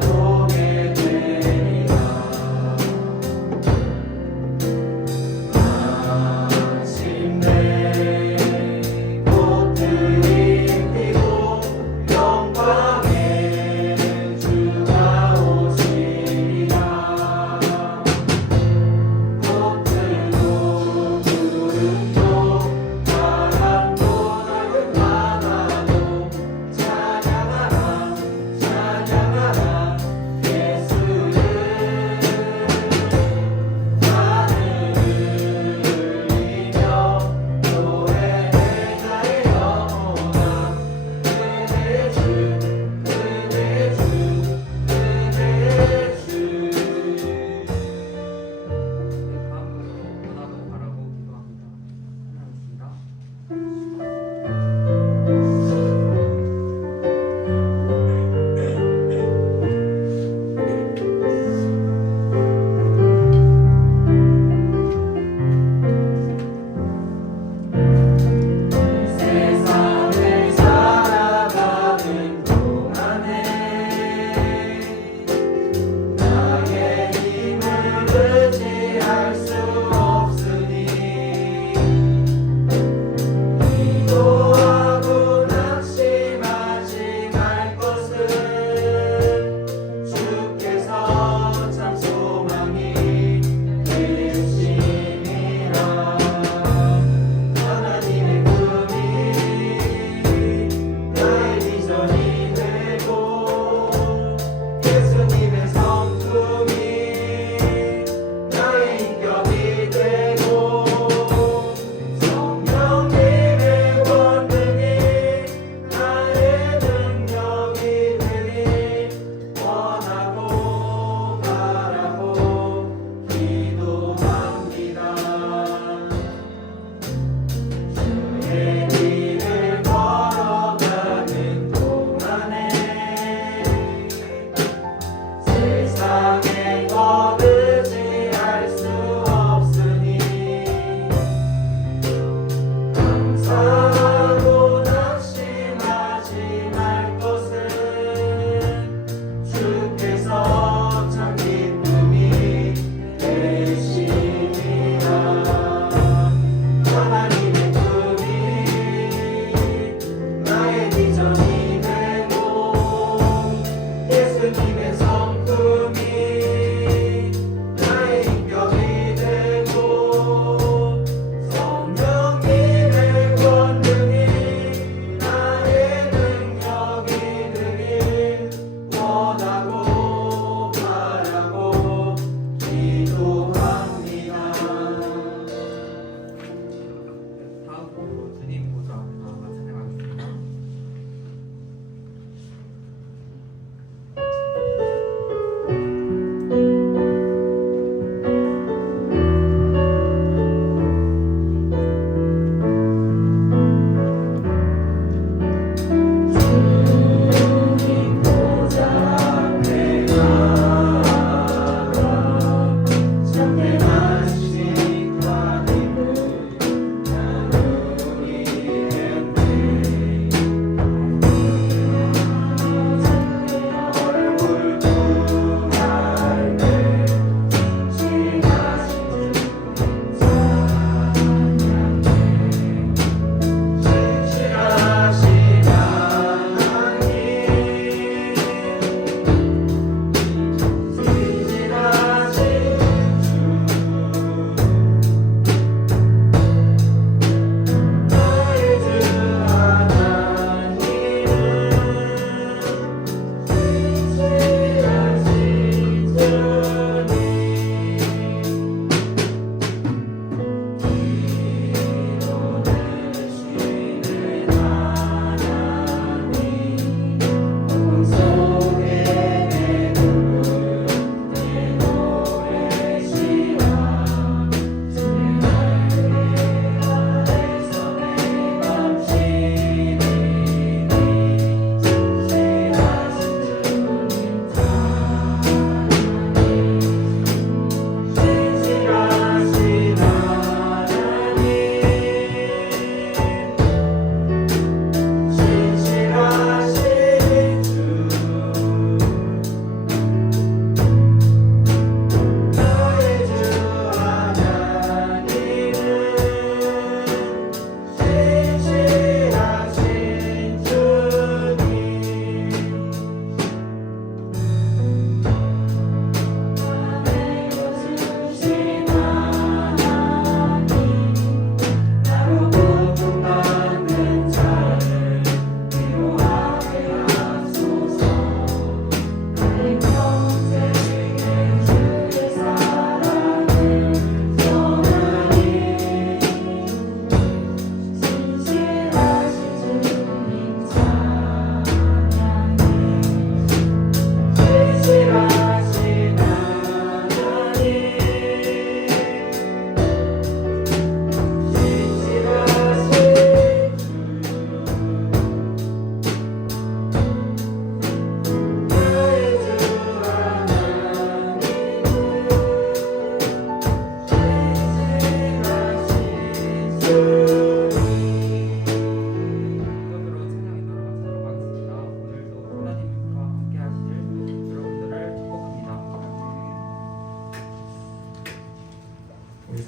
보게 되리라. 마침내 꽃들이 피고 영광의 주가 오시리라. 꽃들도 구름도 바람도 나는 바다도 찬양하라 찬양하라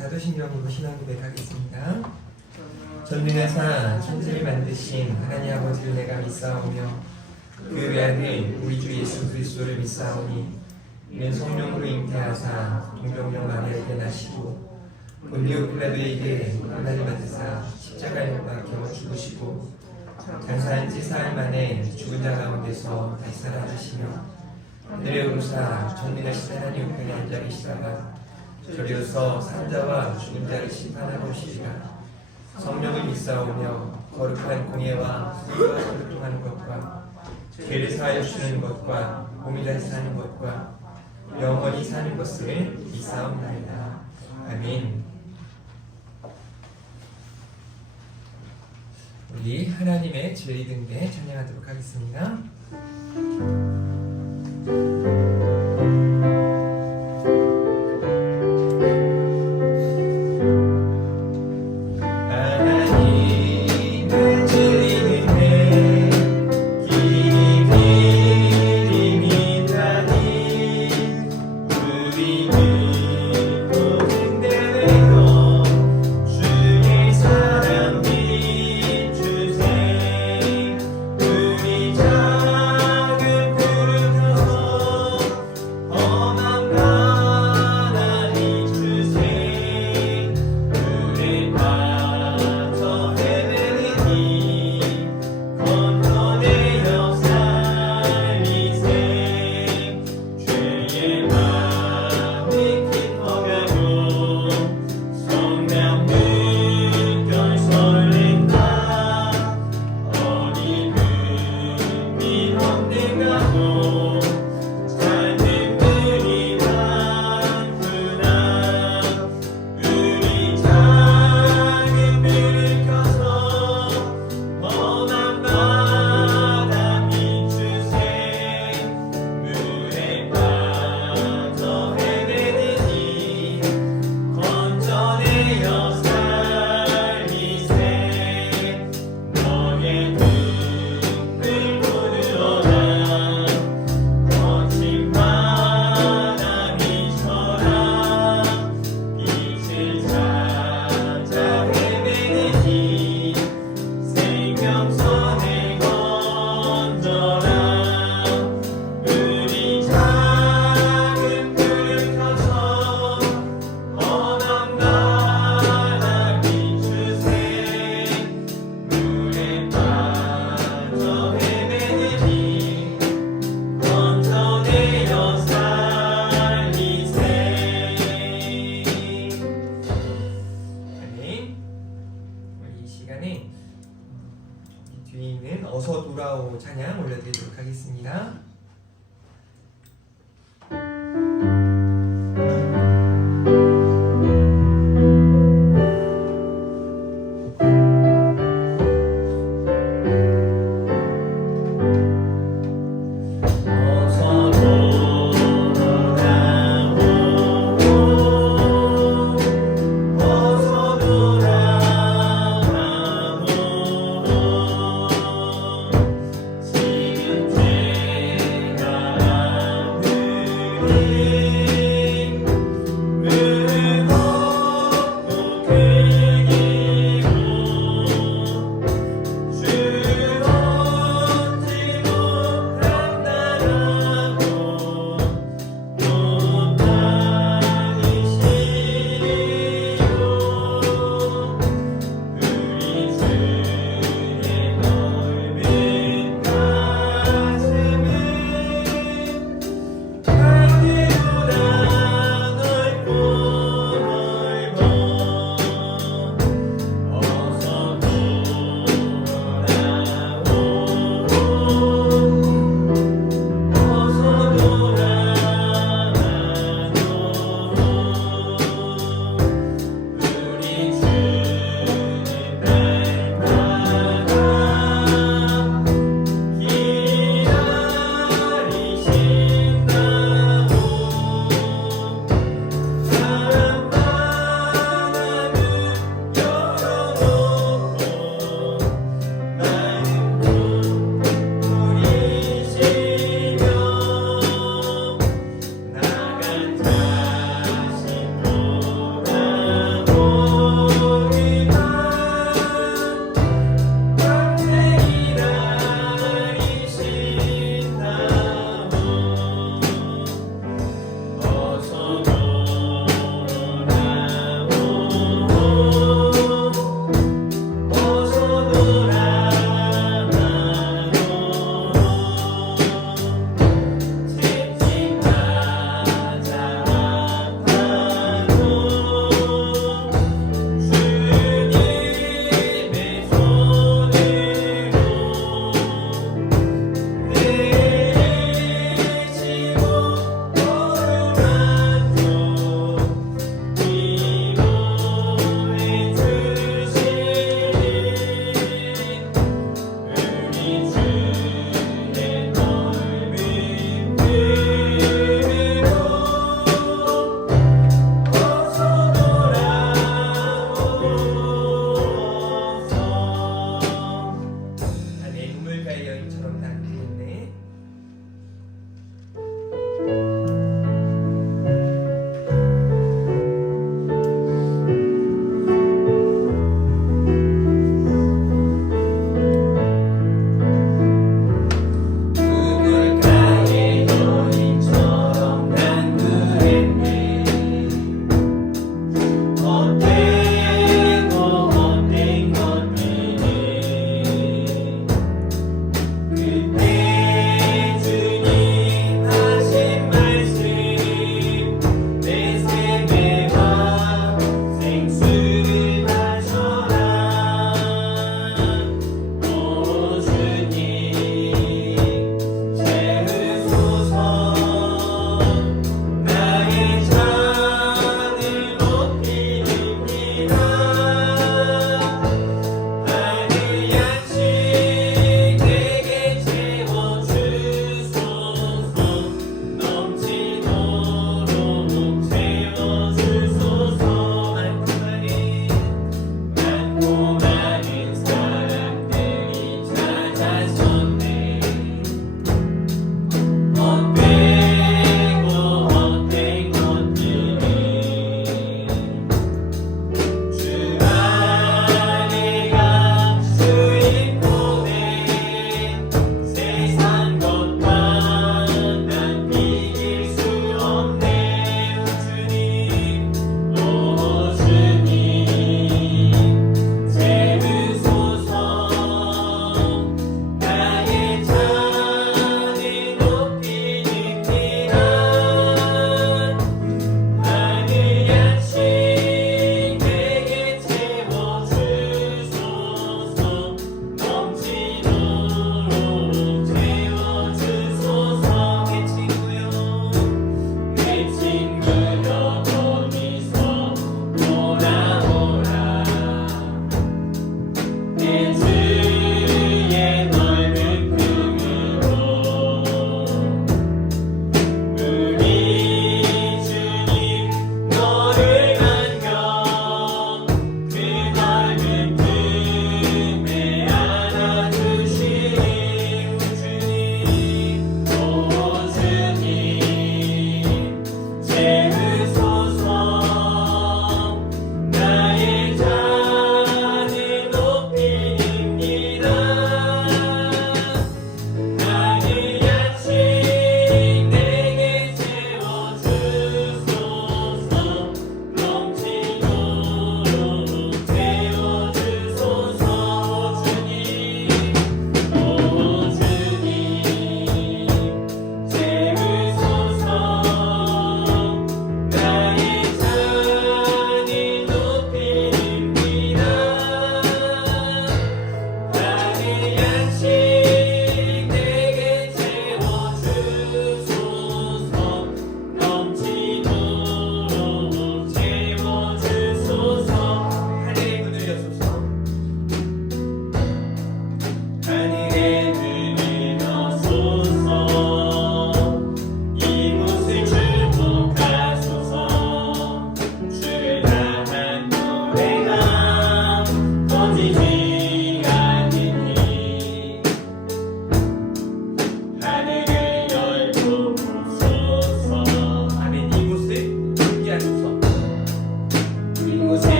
사도신경으로 신앙 고백하겠습니다. 전능하사 천지를 만드신 하나님 아버지를 내가 믿사오며 그 외아들 우리 주 예수 그리스도를 믿사오니 이는 성령으로 잉태하사 동정녀 마리아에게 나시고 본디오 빌라도에게 고난을 받으사 십자가에 못 박혀 죽으시고 장사한 지 사흘 만에 죽은 자 가운데서 다시 살아나시며 하늘에 오르사 전능하신 하나님 우편에 앉아 계시다가 저리로서 산자와 죽은 자를 심판하러 오시리라. 성령을 믿사오며 거룩한 공예와 수요와 교통하는 것과 죄를 사하여 주는 것과 몸이 다시 사는 것과 영원히 사는 것을 믿사옵나이다. 아멘. 우리 하나님의 진리 등대 찬양하도록 하겠습니다. 우리 작은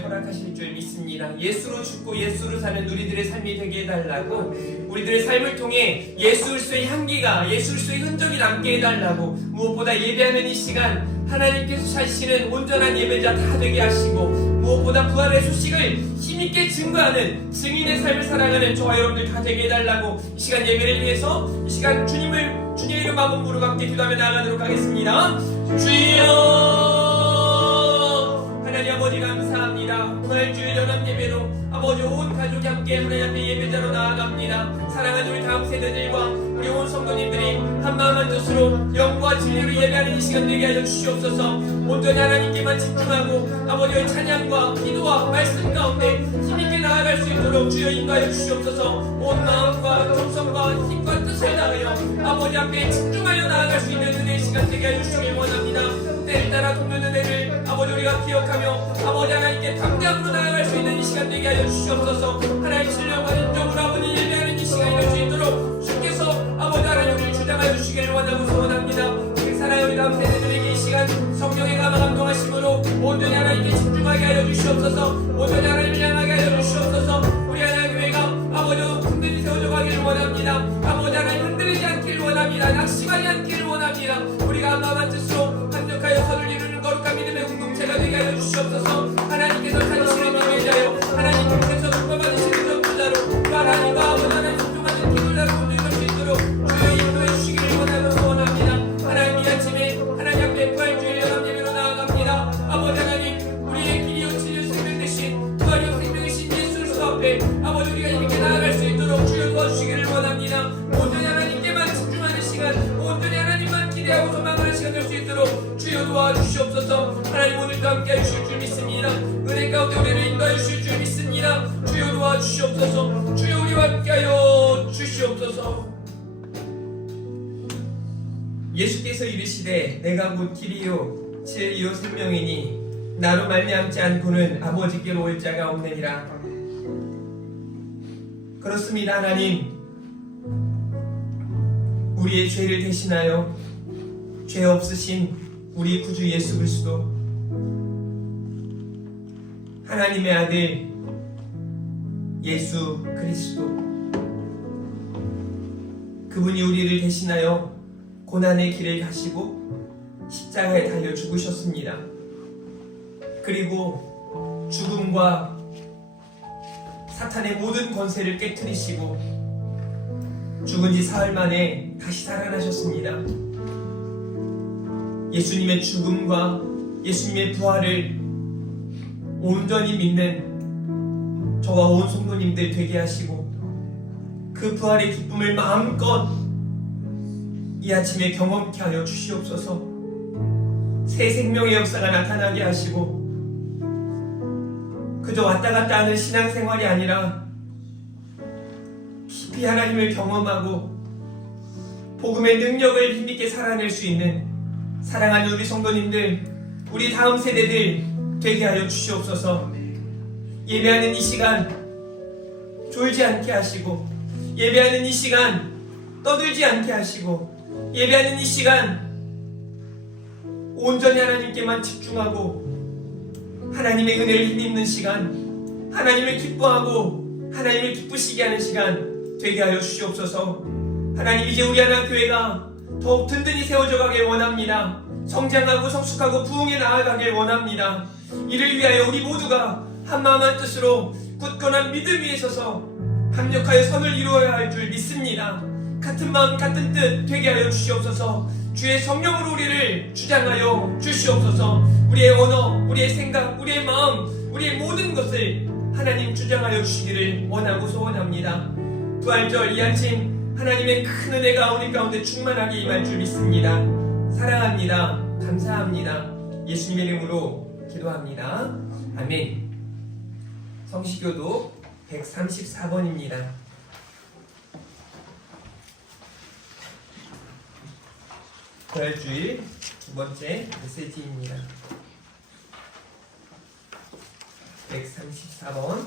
은혜를 허락하실 줄 믿습니다. 예수로 죽고 예수로 사는 우리들의 삶이 되게 해달라고, 우리들의 삶을 통해 예수 그리스도의 향기가, 예수 그리스도의 흔적이 남게 해달라고, 무엇보다 예배하는 이 시간 하나님께서 찾으시는 온전한 예배자 다 되게 하시고, 무엇보다 부활의 소식을 힘있게 증거하는 증인의 삶을 살아가는 저와 여러분들 다 되게 해달라고, 이 시간 예배를 위해서 이 시간 주님의 이름 한번 부르고 함께 기도하며 나아가도록 하겠습니다. 주여, 하나님 아버지 감사합니다. 부활주일 연합 예배로 아버지 온 가족이 함께 하나님 앞에 예배자로 나아갑니다. 사랑하는 우리 다음 세대들과 우리 온 성도님들이 한마음 한뜻으로 영과 진리로 예배하는 이 시간 되게 하여 주시옵소서. 온전히 하나님께만 집중하고 아버지의 찬양과 기도와 말씀 가운데 힘있게 나아갈 수 있도록 주여 인도하여 주시옵소서. 온 마음과 정성과 힘과 뜻을 다하여 아버지 앞에 집중하여 나아갈 수 있는 은혜의 시간 되게 하여 주시길 원합니다. 때를 따라 돕는 은혜를 아버지 우리가 기억하며 아버지 하나님께 담대함으로 나아갈 수 있는 이 시간 되게 하여 주시옵소서. 하나님 신령과 인정으로 아버지 예배하는 이 시간이 될 수 있도록 주께서 아버지 하나님 우리를 주장하여 주시기를 원하고 소원합니다. 사랑하는 우리 다음 세대들에게 이 시간 성령의 감동하심으로 온전히 하나님께 집중하게 하여 주시옵소서. 온전히 하나님을 향하게 하여 주시옵소서. 우리 하나님 교회가 아버지 흔들리 세워져 가기를 원합니다. 아버지 하나님 흔들리지 않기를 원합니다. 낙심하지 않기를 원합니다. 우리가 한마음 한뜻으로 합력하여 서를 이루는 거룩한 믿음의 공동체가 되게 하여 주시옵소서. 하나님께서 찾으시는 믿음자요, 하나님께서 축복받으시는 전부자로 그 하나님과 아버지 하나님 존중하는 기도자로 건드릴 수 있도록 주여 인도해 주시기를 원하며 소원합니다. 하나님 이 아침에 하나님 앞에 부활주일 연합 예배로 나아갑니다. 아버지 하나님 우리의 길이요 진리요 생명 되신 부활이요 생명이신 예수 그리스도 앞에 아버지 우리가 이렇게 나아갈 수 있도록 주여 도와주시기를 원합니다. 온전히 하나님께만 집중하는 시간, 온전히 하나님만 기대하고 소망하는 시간 될 수 있도록 주여 도와주시옵소서. 하나님 오늘도 함께 해주실 줄 믿습니다. 은혜 가운데 우리를 인도해 주실 줄 믿습니다. 주여 도와주시옵소서. 주여 우리와 함께하여 주시옵소서. 예수께서 이르시되 내가 곧 길이요 진리요 생명이니 나로 말미암지 않고는 아버지께로 올 자가 없느니라. 그렇습니다. 하나님, 우리의 죄를 대신하여 죄 없으신 우리 구주 예수 그리스도, 하나님의 아들 예수 그리스도, 그분이 우리를 대신하여 고난의 길을 가시고 십자가에 달려 죽으셨습니다. 그리고 죽음과 사탄의 모든 권세를 깨뜨리시고 죽은 지 사흘 만에 다시 살아나셨습니다. 예수님의 죽음과 예수님의 부활을 온전히 믿는 저와 온 성도님들 되게 하시고 그 부활의 기쁨을 마음껏 이 아침에 경험케 하여 주시옵소서. 새 생명의 역사가 나타나게 하시고 그저 왔다 갔다 하는 신앙생활이 아니라 깊이 하나님을 경험하고 복음의 능력을 힘있게 살아낼 수 있는 사랑하는 우리 성도님들, 우리 다음 세대들 되게 하여 주시옵소서. 예배하는 이 시간 졸지 않게 하시고, 예배하는 이 시간 떠들지 않게 하시고, 예배하는 이 시간 온전히 하나님께만 집중하고 하나님의 은혜를 힘입는 시간, 하나님을 기뻐하고 하나님을 기쁘시게 하는 시간 되게 하여 주시옵소서. 하나님, 이제 우리 하나 교회가 더욱 든든히 세워져 가길 원합니다. 성장하고 성숙하고 부흥에 나아가길 원합니다. 이를 위하여 우리 모두가 한마음 한뜻으로 굳건한 믿음 위에 서서 합력하여 선을 이루어야 할 줄 믿습니다. 같은 마음 같은 뜻 되게 하여 주시옵소서. 주의 성령으로 우리를 주장하여 주시옵소서. 우리의 언어, 우리의 생각, 우리의 마음, 우리의 모든 것을 하나님 주장하여 주시기를 원하고 소원합니다. 부활절 이 아침 하나님의 큰 은혜가 우리 가운데 충만하게 임할 줄 믿습니다. 사랑합니다. 감사합니다. 예수님의 이름으로 기도합니다. 아멘. 성시교도 134번입니다. 부활주일 두 번째 메시지입니다. 134번.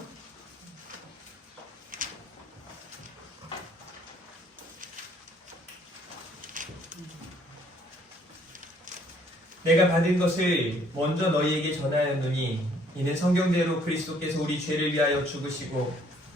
내가 받은 것을 먼저 너희에게 전하였노니 이는 성경대로 그리스도께서 우리 죄를 위하여 죽으시고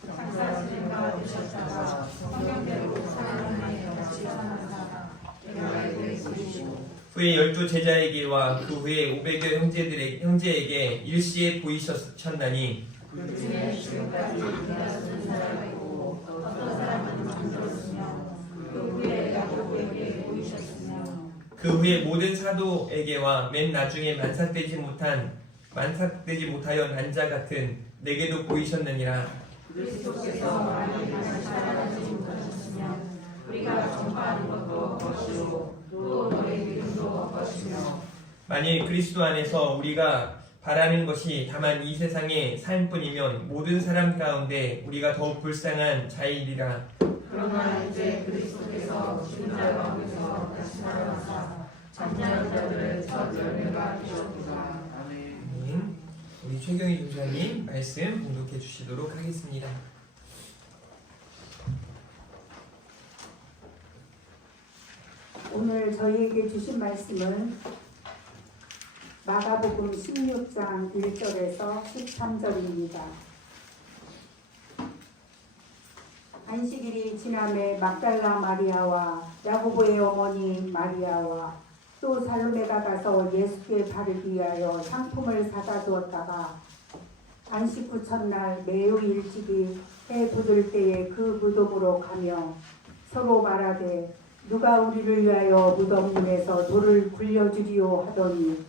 장사지를 받으셨다가 성경대로 사람의 지원하사 내게 있으시고 후에 12 제자에게와 그 후에 500여 형제에게 일시에 보이셨나니 그 중에 지금까지 믿어주는 사람이 있고 어떤 사람은 잠들었으며 그 후에 야곱에게 보이셨으며 그 후에 모든 사도에게와 맨 나중에 만삭되지 못하여 난 자 같은 내게도 보이셨느니라. 그리스도께서 많이 다시 살아나지 못하셨으며 우리가 전파하는 것도 것이고 또 너희 믿음도 것이며 만일 그리스도 안에서 우리가 바라는 것이 다만 이 세상의 삶뿐이면 모든 사람 가운데 우리가 더욱 불쌍한 자이리라. 그러나 이제 그리스도께서 죽은 자 가운데서 다시 살아나사 잠자는 자들의 첫 열매가 되셨구나. 아멘. 우리 최경희 교사님 말씀 봉독해 주시도록 하겠습니다. 오늘 저희에게 주신 말씀은 마가복음 16장 1절에서 13절입니다. 안식일이 지남에 막달라 마리아와 야고보의 어머니 마리아와 또 살로메가 가서 예수께 바르기 위하여 상품을 사다 두었다가 안식 후 첫날 매우 일찍이 해 돋을 때에 그 무덤으로 가며 서로 말하되 누가 우리를 위하여 무덤 문에서 돌을 굴려주리오 하더니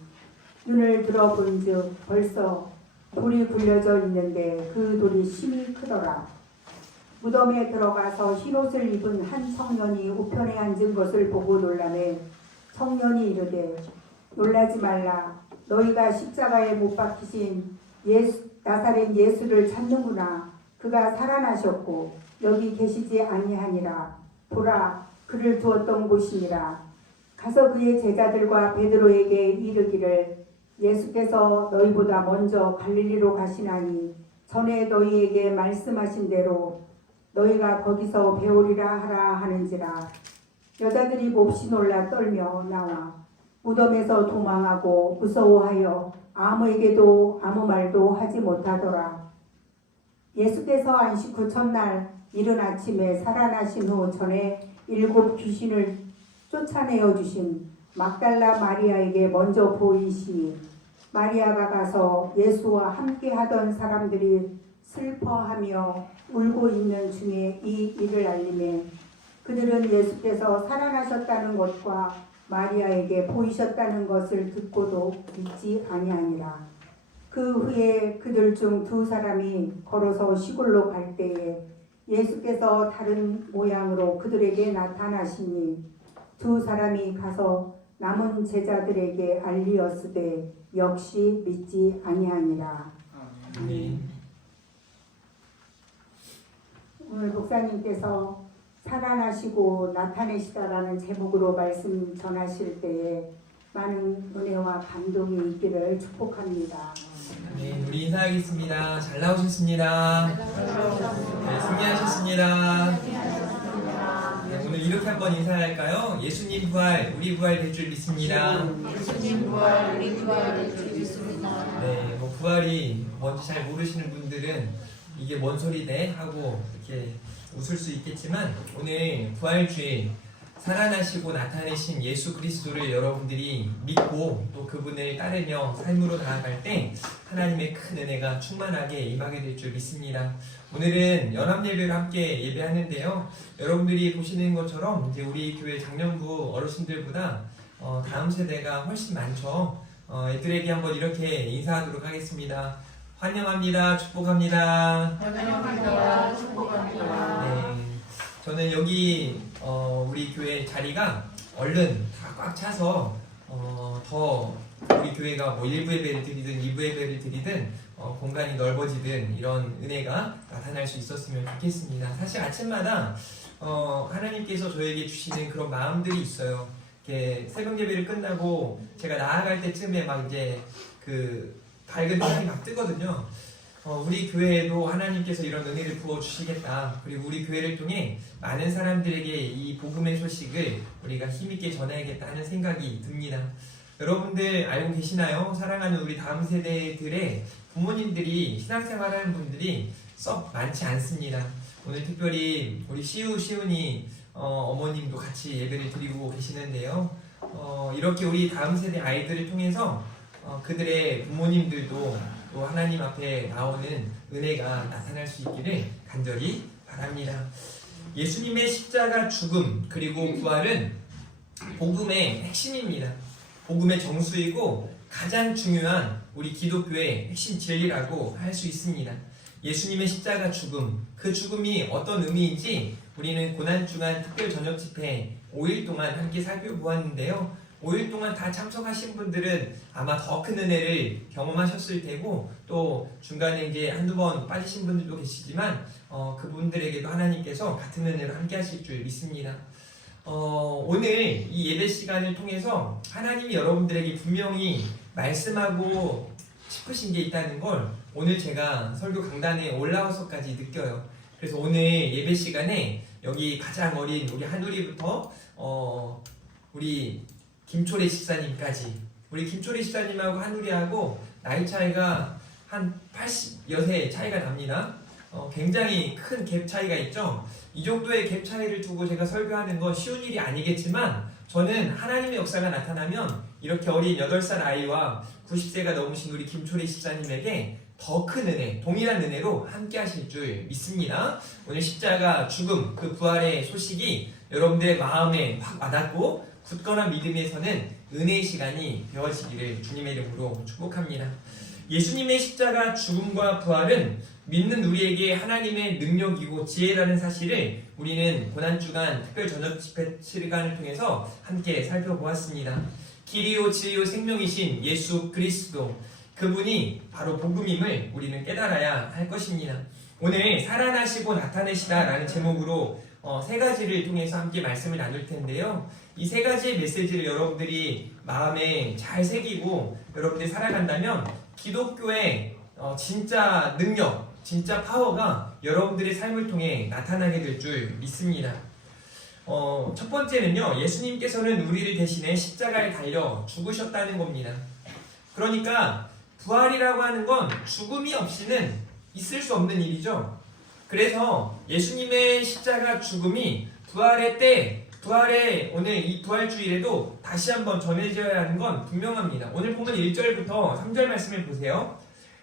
눈을 들어본즉 벌써 돌이 굴려져 있는데 그 돌이 심히 크더라. 무덤에 들어가서 흰옷을 입은 한 청년이 우편에 앉은 것을 보고 놀라매 청년이 이르되 놀라지 말라. 너희가 십자가에 못 박히신 나사렛 예수를 찾는구나. 그가 살아나셨고 여기 계시지 아니하니라. 보라, 그를 두었던 곳이니라. 가서 그의 제자들과 베드로에게 이르기를 예수께서 너희보다 먼저 갈릴리로 가시나니 전에 너희에게 말씀하신 대로 너희가 거기서 배우리라 하라 하는지라. 여자들이 몹시 놀라 떨며 나와 무덤에서 도망하고 무서워하여 아무에게도 아무 말도 하지 못하더라. 예수께서 안식 후 첫날 이른 아침에 살아나신 후 전에 7 귀신을 쫓아내어 주신 막달라 마리아에게 먼저 보이시니 마리아가 가서 예수와 함께 하던 사람들이 슬퍼하며 울고 있는 중에 이 일을 알리매 그들은 예수께서 살아나셨다는 것과 마리아에게 보이셨다는 것을 듣고도 믿지 아니하니라. 그 후에 그들 중 2 사람이 걸어서 시골로 갈 때에 예수께서 다른 모양으로 그들에게 나타나시니 2 사람이 가서 남은 제자들에게 알리었으되 역시 믿지 아니하니라. 아멘. 오늘 목사님께서 살아나시고 나타내시다라는 제목으로 말씀 전하실 때에 많은 은혜와 감동이 있기를 축복합니다. 네, 우리 인사하겠습니다. 잘 나오셨습니다. 네, 승리하셨습니다. 네, 오늘 이렇게 한번 인사할까요? 예수님 부활, 우리 부활 될 줄 믿습니다. 예수님 부활, 우리 부활 될 줄 믿습니다. 네, 뭐 부활이 뭔지 잘 모르시는 분들은 이게 뭔 소리네 하고 이렇게 웃을 수 있겠지만 오늘 부활주일 살아나시고 나타내신 예수 그리스도를 여러분들이 믿고 또 그분을 따르며 삶으로 나아갈 때 하나님의 큰 은혜가 충만하게 임하게 될 줄 믿습니다. 오늘은 연합예배를 함께 예배하는데요. 여러분들이 보시는 것처럼 이제 우리 교회 작년부 어르신들보다 다음 세대가 훨씬 많죠. 애들에게 한번 이렇게 인사하도록 하겠습니다. 환영합니다. 축복합니다. 환영합니다. 축복합니다. 네, 저는 여기 우리 교회 자리가 얼른 다 꽉 차서 더 우리 교회가 뭐 1부 예배를 드리든 2부 예배를 드리든 공간이 넓어지든 이런 은혜가 나타날 수 있었으면 좋겠습니다. 사실 아침마다 하나님께서 저에게 주시는 그런 마음들이 있어요. 이렇게 새벽 예배를 끝나고 제가 나아갈 때쯤에 막 이제 그 밝은 빛이 막 뜨거든요. 우리 교회에도 하나님께서 이런 은혜를 부어주시겠다. 그리고 우리 교회를 통해 많은 사람들에게 이 복음의 소식을 우리가 힘있게 전해야겠다는 생각이 듭니다. 여러분들 알고 계시나요? 사랑하는 우리 다음 세대들의 부모님들이 신앙생활하는 분들이 썩 많지 않습니다. 오늘 특별히 우리 시훈이 어머님도 같이 예배를 드리고 계시는데요. 이렇게 우리 다음 세대 아이들을 통해서 그들의 부모님들도 또 하나님 앞에 나오는 은혜가 나타날 수 있기를 간절히 바랍니다. 예수님의 십자가 죽음 그리고 부활은 복음의 핵심입니다. 복음의 정수이고 가장 중요한 우리 기독교의 핵심 진리라고 할 수 있습니다. 예수님의 십자가 죽음, 그 죽음이 어떤 의미인지 우리는 고난주간 특별 저녁 집회 5일 동안 함께 살펴보았는데요. 5일 동안 다 참석하신 분들은 아마 더 큰 은혜를 경험하셨을 테고, 또 중간에 이제 한두 번 빠지신 분들도 계시지만 그분들에게도 하나님께서 같은 은혜로 함께 하실 줄 믿습니다. 오늘 이 예배 시간을 통해서 하나님이 여러분들에게 분명히 말씀하고 싶으신 게 있다는 걸 오늘 제가 설교 강단에 올라와서까지 느껴요. 그래서 오늘 예배 시간에 여기 가장 어린 우리 한우리부터 우리 김초래 집사님까지, 우리 김초래 집사님하고 한우리하고 나이 차이가 한 80여세 차이가 납니다. 굉장히 큰 갭 차이가 있죠. 이 정도의 갭 차이를 두고 제가 설교하는 건 쉬운 일이 아니겠지만, 저는 하나님의 역사가 나타나면 이렇게 어린 8살 아이와 90세가 넘으신 우리 김초래 집사님에게 더 큰 은혜, 동일한 은혜로 함께 하실 줄 믿습니다. 오늘 십자가 죽음, 그 부활의 소식이 여러분들의 마음에 확 와닿고 굳건한 믿음에 서는 은혜의 시간이 되어지기를 주님의 이름으로 축복합니다. 예수님의 십자가 죽음과 부활은 믿는 우리에게 하나님의 능력이고 지혜라는 사실을 우리는 고난주간 특별 저녁 집회 시간을 통해서 함께 살펴보았습니다. 길이요 진리요 생명이신 예수 그리스도, 그분이 바로 복음임을 우리는 깨달아야 할 것입니다. 오늘 살아나시고 나타내시다라는 제목으로 세 가지를 통해서 함께 말씀을 나눌 텐데요. 이 세 가지의 메시지를 여러분들이 마음에 잘 새기고 여러분들이 살아간다면 기독교의 진짜 능력, 진짜 파워가 여러분들의 삶을 통해 나타나게 될 줄 믿습니다. 첫 번째는요, 예수님께서는 우리를 대신해 십자가에 달려 죽으셨다는 겁니다. 그러니까 부활이라고 하는 건 죽음이 없이는 있을 수 없는 일이죠. 그래서 예수님의 십자가 죽음이 부활의 때, 오늘 이 부활주일에도 다시 한번 전해져야 하는 건 분명합니다. 오늘 보면 1절부터 3절 말씀을 보세요.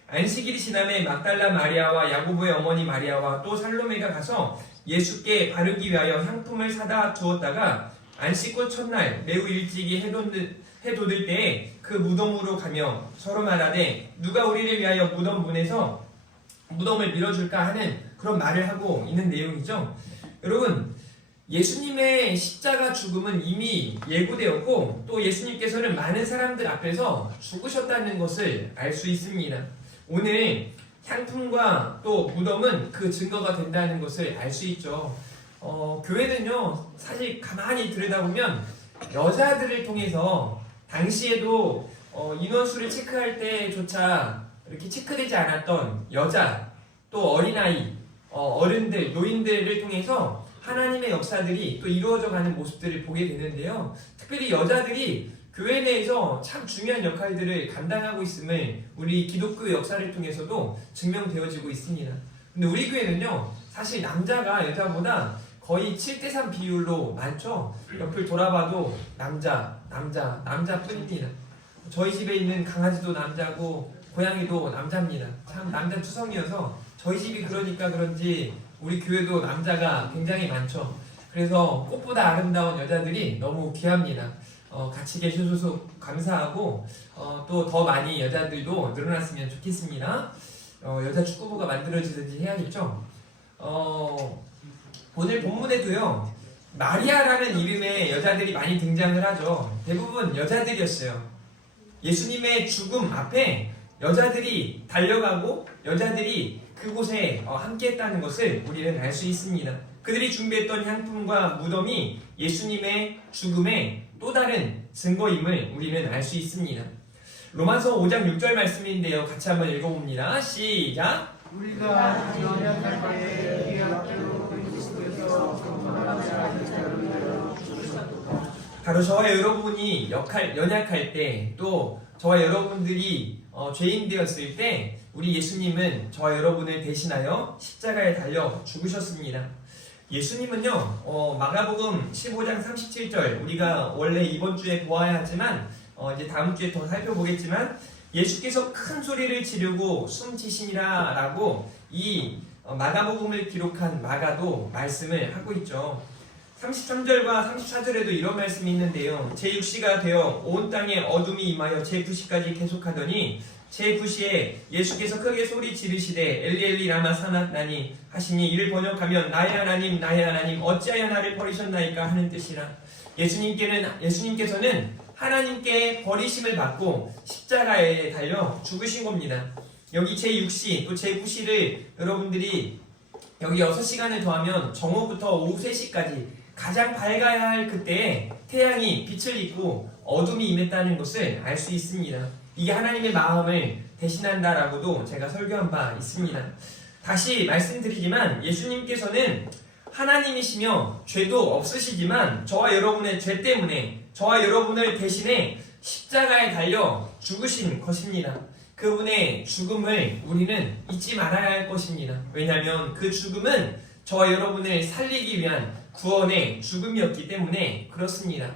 안식일이 지남에 막달라 마리아와 야고보의 어머니 마리아와 또 살로메가 가서 예수께 바르기 위하여 향품을 사다 두었다가 안식 후 첫날 매우 일찍이 해 돋을 때에 그 무덤으로 가며 서로 말하되 누가 우리를 위하여 무덤 문에서 무덤을 밀어줄까 하는 그런 말을 하고 있는 내용이죠. 여러분, 예수님의 십자가 죽음은 이미 예고되었고 또 예수님께서는 많은 사람들 앞에서 죽으셨다는 것을 알 수 있습니다. 오늘 향품과 또 무덤은 그 증거가 된다는 것을 알 수 있죠. 교회는요, 사실 가만히 들여다보면 여자들을 통해서 당시에도 인원수를 체크할 때조차 이렇게 체크되지 않았던 여자, 또 어린아이, 어른들, 노인들을 통해서 하나님의 역사들이 또 이루어져가는 모습들을 보게 되는데요. 특별히 여자들이 교회 내에서 참 중요한 역할들을 감당하고 있음을 우리 기독교 역사를 통해서도 증명되어지고 있습니다. 근데 우리 교회는요, 사실 남자가 여자보다 거의 7대3 비율로 많죠. 옆을 돌아봐도 남자뿐입니다. 저희 집에 있는 강아지도 남자고 고양이도 남자입니다. 참 남자 투성이어서 저희 집이 그러니까 그런지 우리 교회도 남자가 굉장히 많죠. 그래서 꽃보다 아름다운 여자들이 너무 귀합니다. 같이 계셔줘서 감사하고 또 더 많이 여자들도 늘어났으면 좋겠습니다. 여자 축구부가 만들어지든지 해야겠죠. 오늘 본문에도요, 마리아라는 이름의 여자들이 많이 등장을 하죠. 대부분 여자들이었어요. 예수님의 죽음 앞에 여자들이 달려가고 여자들이 그곳에 함께했다는 것을 우리는 알 수 있습니다. 그들이 준비했던 향품과 무덤이 예수님의 죽음의 또 다른 증거임을 우리는 알 수 있습니다. 로마서 5장 6절 말씀인데요. 같이 한번 읽어봅니다. 시작! 우리가 연약할 때에 기약대로 그리스도에서 건강하지 않은 자를 위하여 죽으셨도다. 바로 저와 여러분이 연약할 때, 또 저와 여러분들이 죄인 되었을 때 우리 예수님은 저와 여러분을 대신하여 십자가에 달려 죽으셨습니다. 예수님은요, 마가복음 15장 37절, 우리가 원래 이번 주에 보아야 하지만, 이제 다음 주에 더 살펴보겠지만, 예수께서 큰 소리를 지르고 숨지시니라 라고 이 마가복음을 기록한 마가도 말씀을 하고 있죠. 33절과 34절에도 이런 말씀이 있는데요. 제6시가 되어 온 땅에 어둠이 임하여 제9시까지 계속하더니 제9시에 예수께서 크게 소리 지르시되 엘리 엘리 라마 사박다니 하시니 이를 번역하면 나의 하나님 어찌하여 나를 버리셨나이까 하는 뜻이라. 예수님께서는 하나님께 버리심을 받고 십자가에 달려 죽으신 겁니다. 여기 제6시 또 제9시를 여러분들이 여기 6시간을 더하면 정오부터 오후 3시까지 가장 밝아야 할 그때에 태양이 빛을 입고 어둠이 임했다는 것을 알 수 있습니다. 이게 하나님의 마음을 대신한다라고도 제가 설교한 바 있습니다. 다시 말씀드리지만 예수님께서는 하나님이시며 죄도 없으시지만 저와 여러분의 죄 때문에 저와 여러분을 대신해 십자가에 달려 죽으신 것입니다. 그분의 죽음을 우리는 잊지 말아야 할 것입니다. 왜냐하면 그 죽음은 저와 여러분을 살리기 위한 구원의 죽음이었기 때문에 그렇습니다.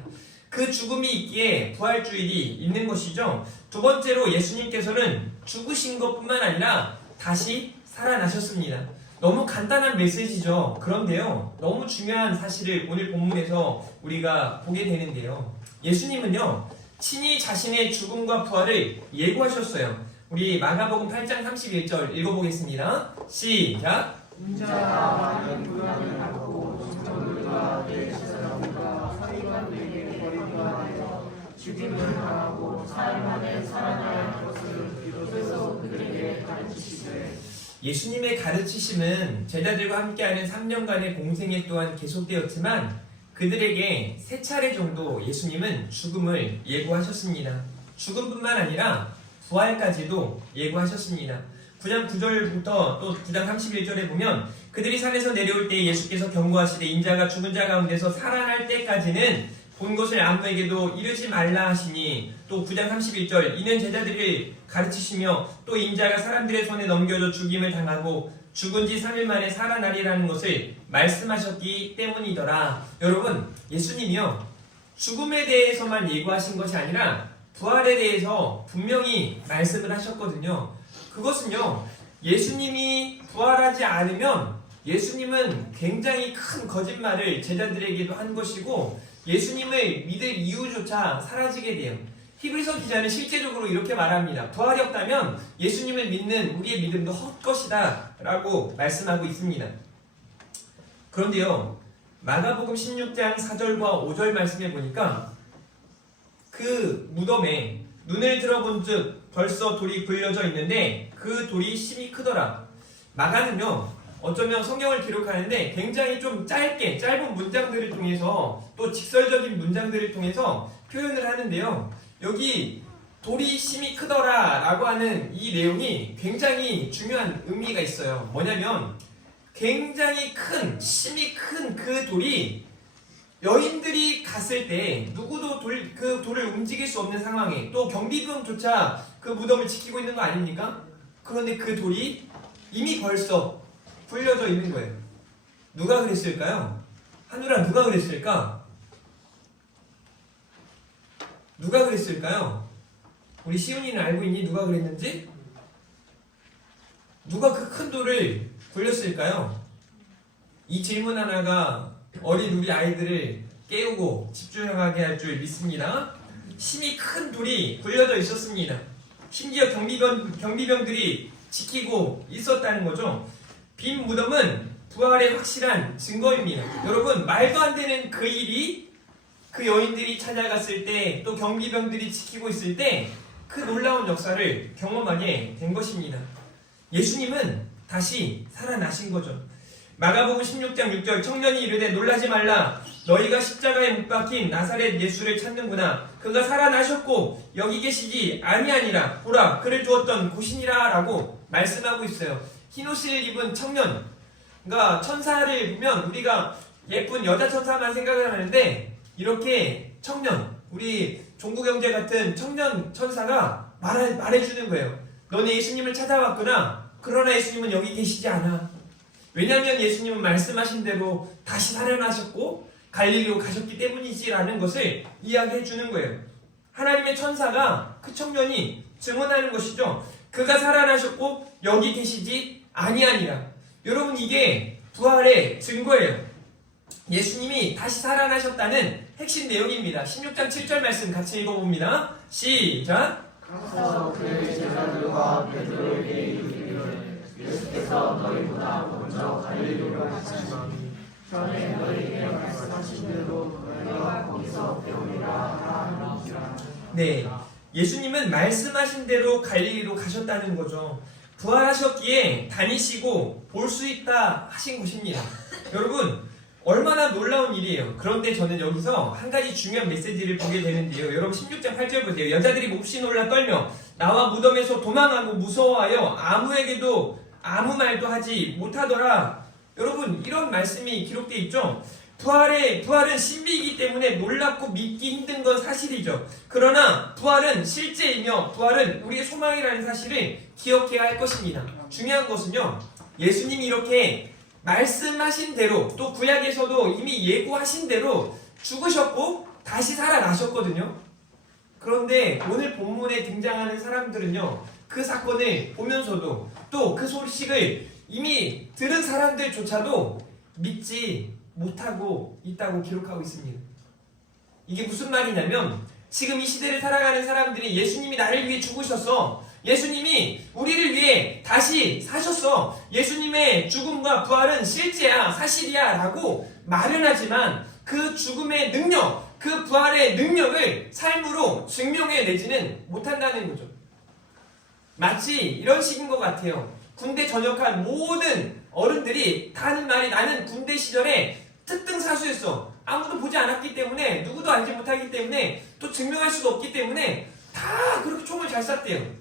그 죽음이 있기에 부활주일이 있는 것이죠. 두 번째로 예수님께서는 죽으신 것뿐만 아니라 다시 살아나셨습니다. 너무 간단한 메시지죠. 그런데요, 너무 중요한 사실을 오늘 본문에서 우리가 보게 되는데요. 예수님은요, 친히 자신의 죽음과 부활을 예고하셨어요. 우리 마가복음 8장 31절 읽어보겠습니다. 시작! 인자가 많은 고난을 받고 성도들과 내 사람과 사이관들에게 버림을 하여 죽임을 당하고 사흘 만에 살아나야 할 것을 비로소 그들에게 가르치시되. 예수님의 가르치심은 제자들과 함께하는 3년간의 공생애 또한 계속되었지만 그들에게 3차례 정도 예수님은 죽음을 예고하셨습니다. 죽음뿐만 아니라 부활까지도 예고하셨습니다. 9장 9절부터 또 9장 31절에 보면 그들이 산에서 내려올 때 예수께서 경고하시되 인자가 죽은 자 가운데서 살아날 때까지는 본 것을 아무에게도 이르지 말라 하시니, 또 9장 31절 이는 제자들을 가르치시며 또 인자가 사람들의 손에 넘겨져 죽임을 당하고 죽은 지 3일 만에 살아나리라는 것을 말씀하셨기 때문이더라. 여러분, 예수님이요, 죽음에 대해서만 예고하신 것이 아니라 부활에 대해서 분명히 말씀을 하셨거든요. 그것은요, 예수님이 부활하지 않으면 예수님은 굉장히 큰 거짓말을 제자들에게도 한 것이고 예수님을 믿을 이유조차 사라지게 돼요. 히브리서 기자는 실제적으로 이렇게 말합니다. 부활이 없다면 예수님을 믿는 우리의 믿음도 헛것이다 라고 말씀하고 있습니다. 그런데요, 마가복음 16장 4절과 5절 말씀해 보니까 그 무덤에 눈을 들어본 즉 벌써 돌이 굴려져 있는데 그 돌이 심히 크더라. 마가는요, 어쩌면 성경을 기록하는데 굉장히 좀 짧은 문장들을 통해서 또 직설적인 문장들을 통해서 표현을 하는데요. 여기 돌이 심히 크더라 라고 하는 이 내용이 굉장히 중요한 의미가 있어요. 뭐냐면 굉장히 심히 큰 그 돌이 여인들이 갔을 때 누구도 그 돌을 움직일 수 없는 상황에 또 경비병조차 그 무덤을 지키고 있는 거 아닙니까? 그런데 그 돌이 이미 벌써 굴려져 있는 거예요. 누가 그랬을까요? 하늘아, 누가 그랬을까? 누가 그랬을까요? 우리 시훈이는 알고 있니? 누가 그랬는지? 누가 그 큰 돌을 굴렸을까요? 이 질문 하나가 어린 우리 아이들을 깨우고 집중하게 할 줄 믿습니다. 심히 큰 돌이 굴려져 있었습니다. 심지어 경비병들이 지키고 있었다는 거죠. 빈 무덤은 부활의 확실한 증거입니다. 여러분, 말도 안 되는 그 일이 그 여인들이 찾아갔을 때 또 경비병들이 지키고 있을 때 그 놀라운 역사를 경험하게 된 것입니다. 예수님은 다시 살아나신 거죠. 마가복음 16장 6절 청년이 이르되 놀라지 말라 너희가 십자가에 못 박힌 나사렛 예수를 찾는구나. 그가 살아나셨고 여기 계시지 아니하니라. 보라 그를 두었던 곳이니라 라고 말씀하고 있어요. 흰옷을 입은 청년, 그러니까 천사를 보면 우리가 예쁜 여자 천사만 생각을 하는데 이렇게 청년, 우리 종구경제 같은 청년 천사가 말해주는 거예요. 너네 예수님을 찾아왔구나. 그러나 예수님은 여기 계시지 않아. 왜냐하면 예수님은 말씀하신 대로 다시 살아나셨고 갈릴리로 가셨기 때문이지라는 것을 이야기해 주는 거예요. 하나님의 천사가 그 청년이 증언하는 것이죠. 그가 살아나셨고 여기 계시지 아니하니라. 여러분, 이게 부활의 증거예요. 예수님이 다시 살아나셨다는 핵심 내용입니다. 16장 7절 말씀 같이 읽어봅니다. 시작. 가서 그의 제자들과 베드로에게 이르기를 예수께서 너희보다 먼저 갈릴리로 가시나니 전에 너희에게 말씀하신 대로 너희가 거기서 배우리라 하니라. 네, 예수님은 말씀하신 대로 갈릴리로 가셨다는 거죠. 부활하셨기에 다니시고 볼 수 있다 하신 것입니다. 여러분, 얼마나 놀라운 일이에요. 그런데 저는 여기서 한 가지 중요한 메시지를 보게 되는데요. 여러분 16장 8절 보세요. 여자들이 몹시 놀라 떨며 나와 무덤에서 도망하고 무서워하여 아무에게도 아무 말도 하지 못하더라. 여러분, 이런 말씀이 기록되어 있죠. 부활은 신비이기 때문에 놀랍고 믿기 힘든 건 사실이죠. 그러나 부활은 실제이며 부활은 우리의 소망이라는 사실을 기억해야 할 것입니다. 중요한 것은요, 예수님이 이렇게 말씀하신 대로, 또 구약에서도 이미 예고하신 대로 죽으셨고 다시 살아나셨거든요. 그런데 오늘 본문에 등장하는 사람들은요, 그 사건을 보면서도 또 그 소식을 이미 들은 사람들조차도 믿지 못하고 있다고 기록하고 있습니다. 이게 무슨 말이냐면, 지금 이 시대를 살아가는 사람들이 예수님이 나를 위해 죽으셨어, 예수님이 우리를 위해 다시 사셨어, 예수님의 죽음과 부활은 실제야, 사실이야 라고 말은 하지만 그 죽음의 능력, 그 부활의 능력을 삶으로 증명해내지는 못한다는 거죠. 마치 이런 식인 것 같아요. 군대 전역한 모든 어른들이 다 하는 말이, 나는 군대 시절에 특등사수였어. 아무도 보지 않았기 때문에, 누구도 알지 못하기 때문에, 또 증명할 수도 없기 때문에 다 그렇게 총을 잘 쐈대요.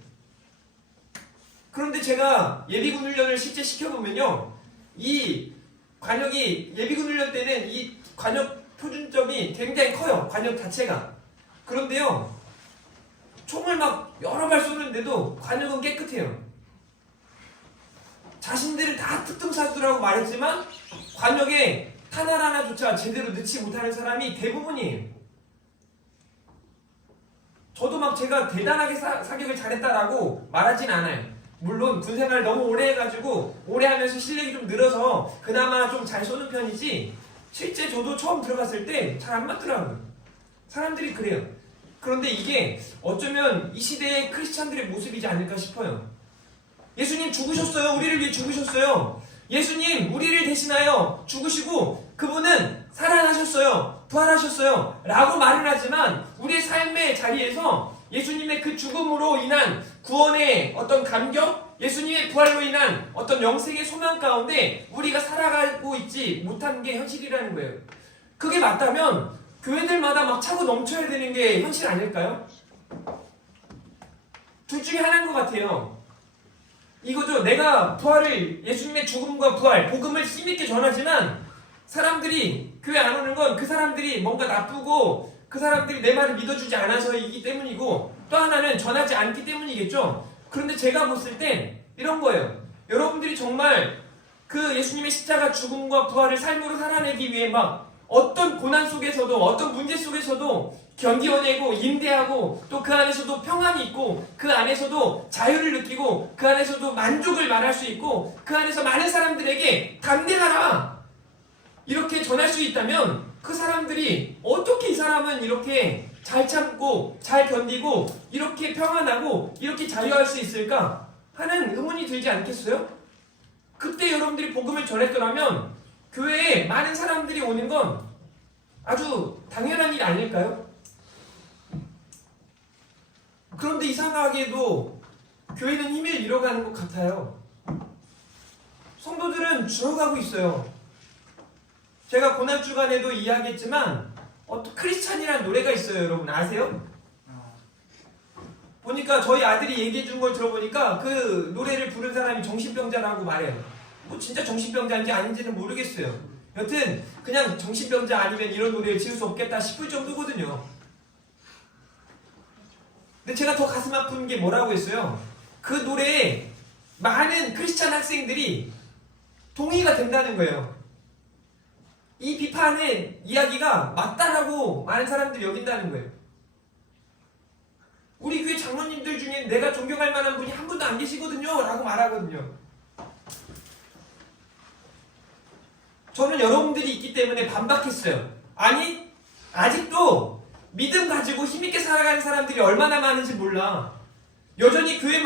그런데 제가 예비군 훈련을 실제 시켜보면요, 이 관역이, 예비군 훈련 때는 이 관역 표준점이 굉장히 커요. 관역 자체가. 그런데요, 총을 막 여러 발 쏘는데도 관역은 깨끗해요. 자신들은 다 특등사수라고 말했지만 관역에 탄알 하나조차 제대로 넣지 못하는 사람이 대부분이에요. 저도 막 제가 대단하게 사격을 잘했다라고 말하진 않아요. 물론 군생활 너무 오래 해가지고 오래 하면서 실력이 좀 늘어서 그나마 좀 잘 쏘는 편이지, 실제 저도 처음 들어갔을 때 잘 안 맞더라고요. 사람들이 그래요. 그런데 이게 어쩌면 이 시대의 크리스찬들의 모습이지 않을까 싶어요. 예수님 죽으셨어요. 우리를 위해 죽으셨어요. 예수님 우리를 대신하여 죽으시고 그분은 살아나셨어요. 부활하셨어요. 라고 말을 하지만 우리의 삶의 자리에서 예수님의 그 죽음으로 인한 구원의 어떤 감격, 예수님의 부활로 인한 어떤 영생의 소망 가운데 우리가 살아가고 있지 못한 게 현실이라는 거예요. 그게 맞다면 교회들마다 막 차고 넘쳐야 되는 게 현실 아닐까요? 둘 중에 하나인 것 같아요. 이거죠. 내가 부활을, 예수님의 죽음과 부활, 복음을 힘있게 전하지만 사람들이 교회 안 오는 건 그 사람들이 뭔가 나쁘고 그 사람들이 내 말을 믿어주지 않아서이기 때문이고, 또 하나는 전하지 않기 때문이겠죠. 그런데 제가 봤을 땐 이런 거예요. 여러분들이 정말 그 예수님의 십자가 죽음과 부활을 삶으로 살아내기 위해 막 어떤 고난 속에서도, 어떤 문제 속에서도 견디어내고 인내하고, 또 그 안에서도 평안이 있고, 그 안에서도 자유를 느끼고, 그 안에서도 만족을 말할 수 있고, 그 안에서 많은 사람들에게 담대하라 이렇게 전할 수 있다면, 그 사람들이 어떻게 이 사람은 이렇게 잘 참고 잘 견디고 이렇게 평안하고 이렇게 자유할 수 있을까 하는 의문이 들지 않겠어요? 그때 여러분들이 복음을 전했더라면 교회에 많은 사람들이 오는 건 아주 당연한 일 아닐까요? 그런데 이상하게도 교회는 힘을 잃어가는 것 같아요. 성도들은 줄어가고 있어요. 제가 고난주간에도 이야기했지만 크리스찬이라는 노래가 있어요. 여러분 아세요? 보니까 저희 아들이 얘기해 준 걸 들어보니까 그 노래를 부른 사람이 정신병자라고 말해요. 뭐 진짜 정신병자인지 아닌지는 모르겠어요. 여튼 그냥 정신병자 아니면 이런 노래를 지을 수 없겠다 싶을 정도거든요. 근데 제가 더 가슴 아픈 게 뭐라고 했어요? 그 노래에 많은 크리스찬 학생들이 동의가 된다는 거예요. 이 비판의 이야기가 맞다라고 많은 사람들이 여긴다는 거예요. 우리 교회 장로님들 중에 내가 존경할 만한 분이 한 분도 안 계시거든요 라고 말하거든요. 저는 여러분들이 있기 때문에 반박했어요. 아니, 아직도 믿음 가지고 힘있게 살아가는 사람들이 얼마나 많은지 몰라. 여전히 교회들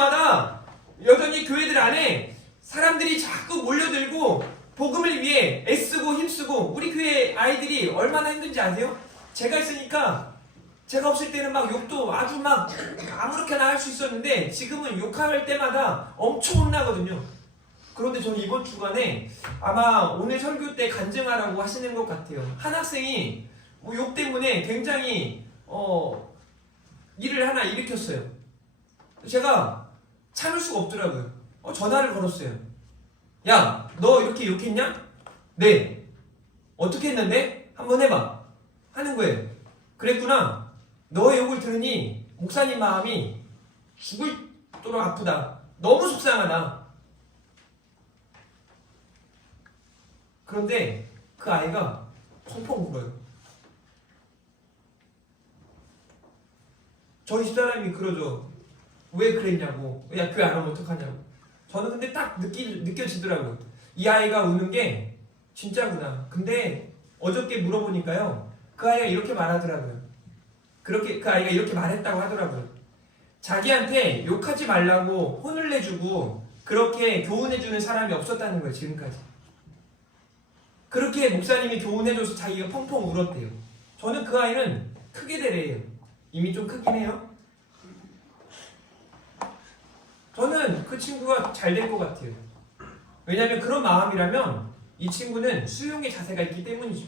안에 사람들이 자꾸 몰려들고 복음을 위해 애쓰고 힘쓰고, 우리 교회 아이들이 얼마나 힘든지 아세요? 제가 있으니까, 제가 없을 때는 막 욕도 아주 막 아무렇게나 할 수 있었는데 지금은 욕할 때마다 엄청 혼나거든요. 그런데 저는 이번 주간에 아마 오늘 설교 때 간증하라고 하시는 것 같아요. 한 학생이 욕 때문에 굉장히 일을 하나 일으켰어요. 제가 참을 수가 없더라고요. 전화를 걸었어요. 야, 너 이렇게 욕했냐? 네. 어떻게 했는데? 한번 해봐. 하는 거예요. 그랬구나. 너의 욕을 들으니 목사님 마음이 죽을 도록 아프다. 너무 속상하다. 그런데 그 아이가 펑펑 울어요. 저희 집사람이 그러죠. 왜 그랬냐고. 야, 교회 안 오면 어떡하냐고. 저는 근데 딱 느껴지더라고요. 이 아이가 우는 게 진짜구나. 근데 어저께 물어보니까요, 그 아이가 이렇게 말하더라고요. 그 아이가 이렇게 말했다고 하더라고요. 자기한테 욕하지 말라고 혼을 내주고 그렇게 교훈해주는 사람이 없었다는 거예요, 지금까지. 그렇게 목사님이 교훈해줘서 자기가 펑펑 울었대요. 저는 그 아이는 크게 되래요. 이미 좀 크긴 해요. 저는 그 친구가 잘 될 것 같아요. 왜냐하면 그런 마음이라면 이 친구는 수용의 자세가 있기 때문이죠.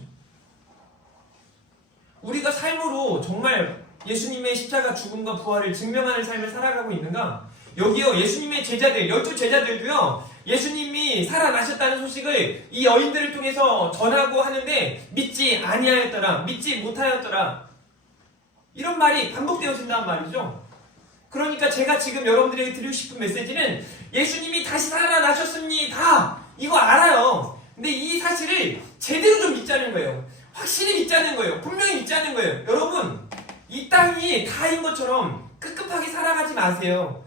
우리가 삶으로 정말 예수님의 십자가 죽음과 부활을 증명하는 삶을 살아가고 있는가? 여기요, 예수님의 제자들, 12제자들도요, 예수님이 살아나셨다는 소식을 이 여인들을 통해서 전하고 하는데 믿지 아니하였더라, 믿지 못하였더라, 이런 말이 반복되어진단 말이죠. 그러니까 제가 지금 여러분들에게 드리고 싶은 메시지는, 예수님이 다시 살아나셨습니다, 이거 알아요. 근데 이 사실을 제대로 좀 믿자는 거예요. 확실히 믿자는 거예요. 분명히 믿자는 거예요. 여러분, 이 땅이 다인 것처럼 급급하게 살아가지 마세요.